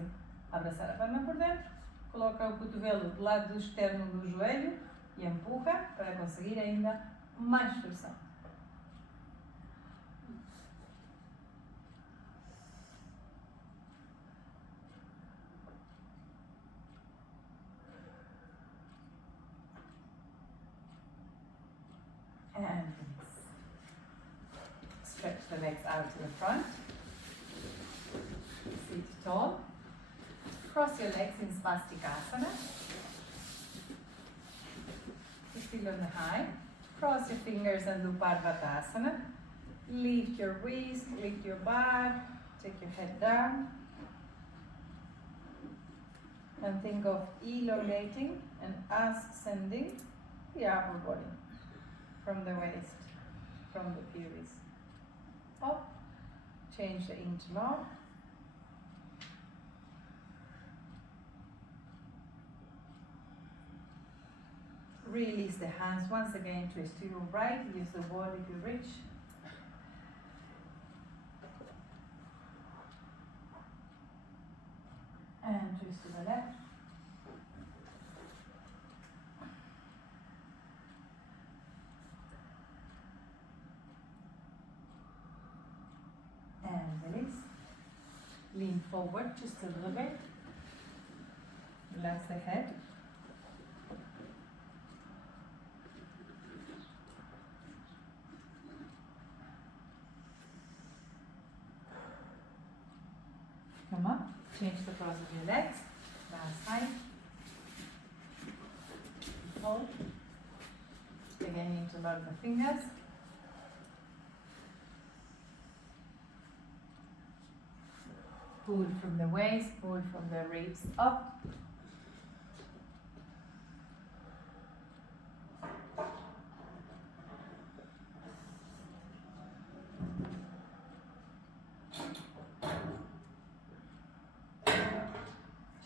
abraçar a perna por dentro, coloca o cotovelo do lado do externo do joelho e empurra para conseguir ainda mais flexão. And release. Stretch the legs out to the front. Sit tall. Cross your legs in Svastikasana. Still on the high. Cross your fingers and do Parvatasana. Lift your wrist, lift your back, take your head down. And think of elongating and ascending the upper body. From the waist, from the pubis. Up, change the interlock. Release the hands once again, twist to your right, use the wall if you reach. And twist to the left. And release. Lean forward just a little bit. Relax the head. Come up. Change the cross of your legs. Last side. Hold. Again, interlock the fingers. Pull from the waist, pull from the ribs up.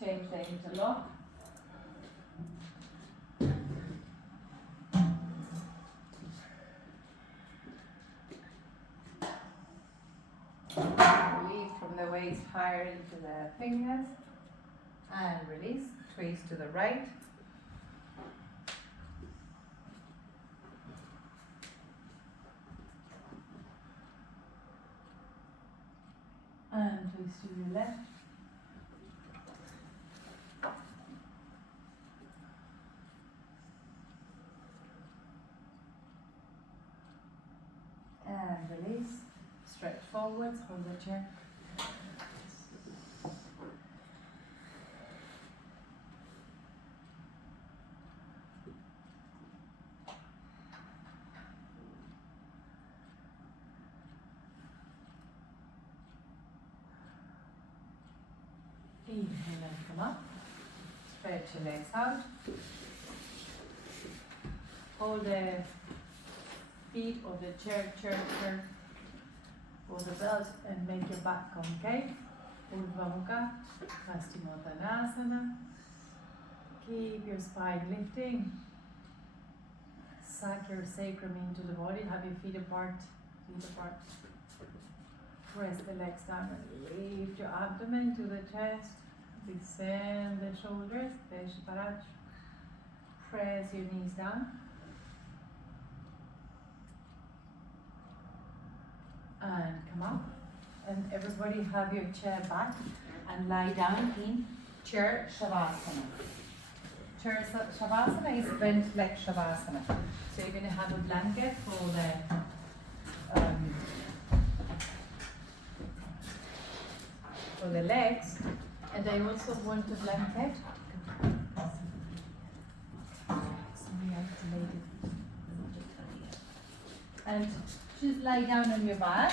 Change the interlock. Release from the waist higher into the fingers and release. Twist to the right. And twist to the left. And release. Stretch forward. forwards, hold the chair. Inhale and come up. Stretch your legs out. Hold the feet or the chair or the belt and make your back concave. Urdhva Mukha, Paschimottanasana. Keep your spine lifting. Suck your sacrum into the body. Have your feet apart. Press the legs down and lift your abdomen to the chest. Descend the shoulders. Deshparaj. Press your knees down. And come up. And everybody have your chair back and lie down in chair shavasana. Chair shavasana is bent leg shavasana. So you're going to have a blanket for the legs, and I also want a blanket. Sorry, I delayed it. And just lie down on your back.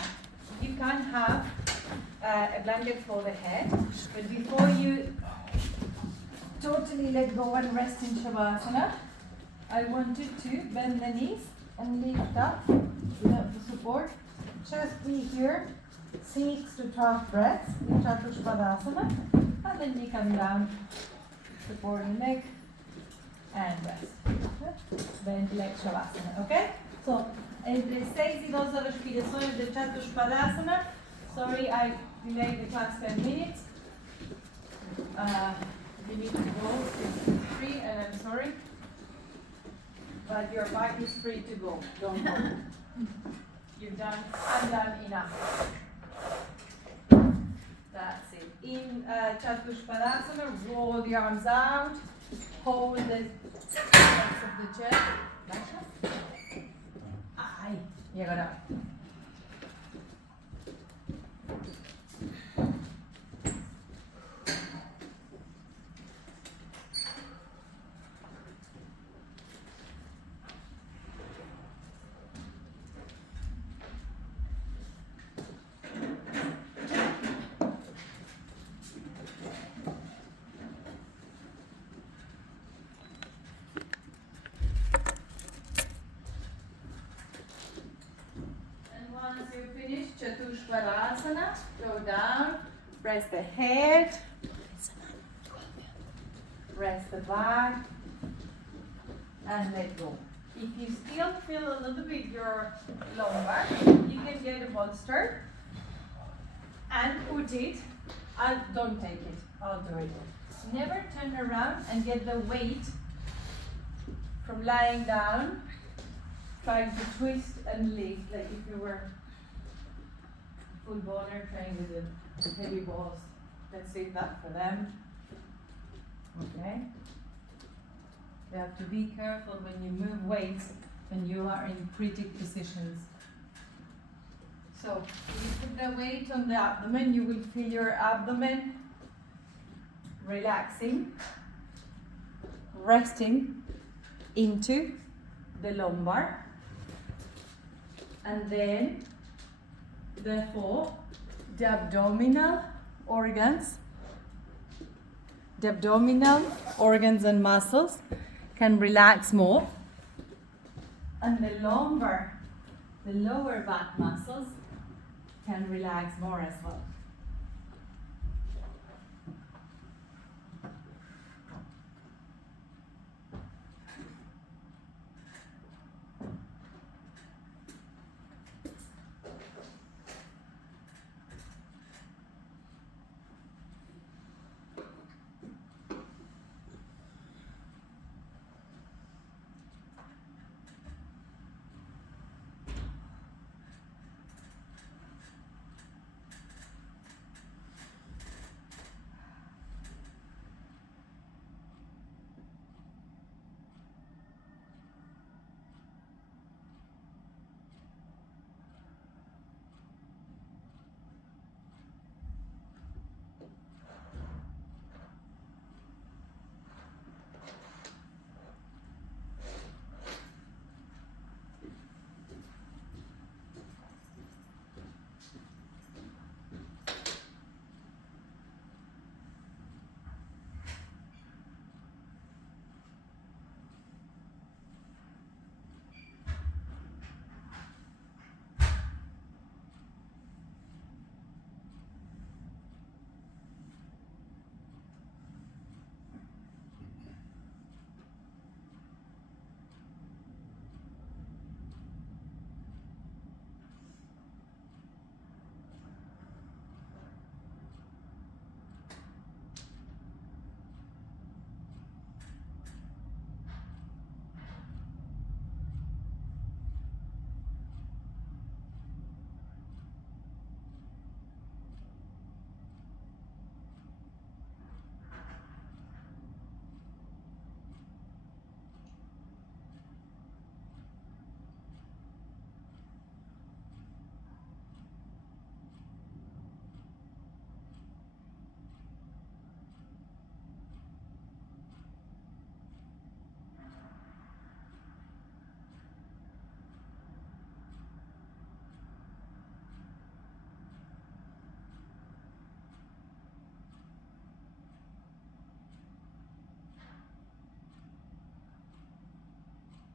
You can have a blanket for the head, but before you totally let go and rest in Shavasana, I want you to bend the knees and lift up without the support. Just be here, 6 to 12 breaths in Chaturshpadasana, and then you come down, support your neck, and rest. Bend leg Shavasana, okay? So, entre 6 y 12 respiraciones de Chaturshpadasana. Sorry, I delayed the class 10 minutes. You need to go, it's free, and I'm sorry. But your back is free to go, don't worry. I'm done enough. That's it. In Chaturshpadasana, roll the arms out, hold the legs of the chair. Ay, llegará. Once you finish Chaturshpadasana, go down, press the head, press the back, and let go. If you still feel a little bit your lumbar, you can get a bolster and put it, don't take it, I'll do it. Never turn around and get the weight from lying down, trying to twist and lift, like if you were a footballer trying with the heavy balls. Let's save that for them. Okay? You have to be careful when you move weights when you are in critic positions. So, if you put the weight on the abdomen, you will feel your abdomen relaxing, resting into the lumbar. And then, therefore, the abdominal organs and muscles can relax more. And the lower back muscles can relax more as well.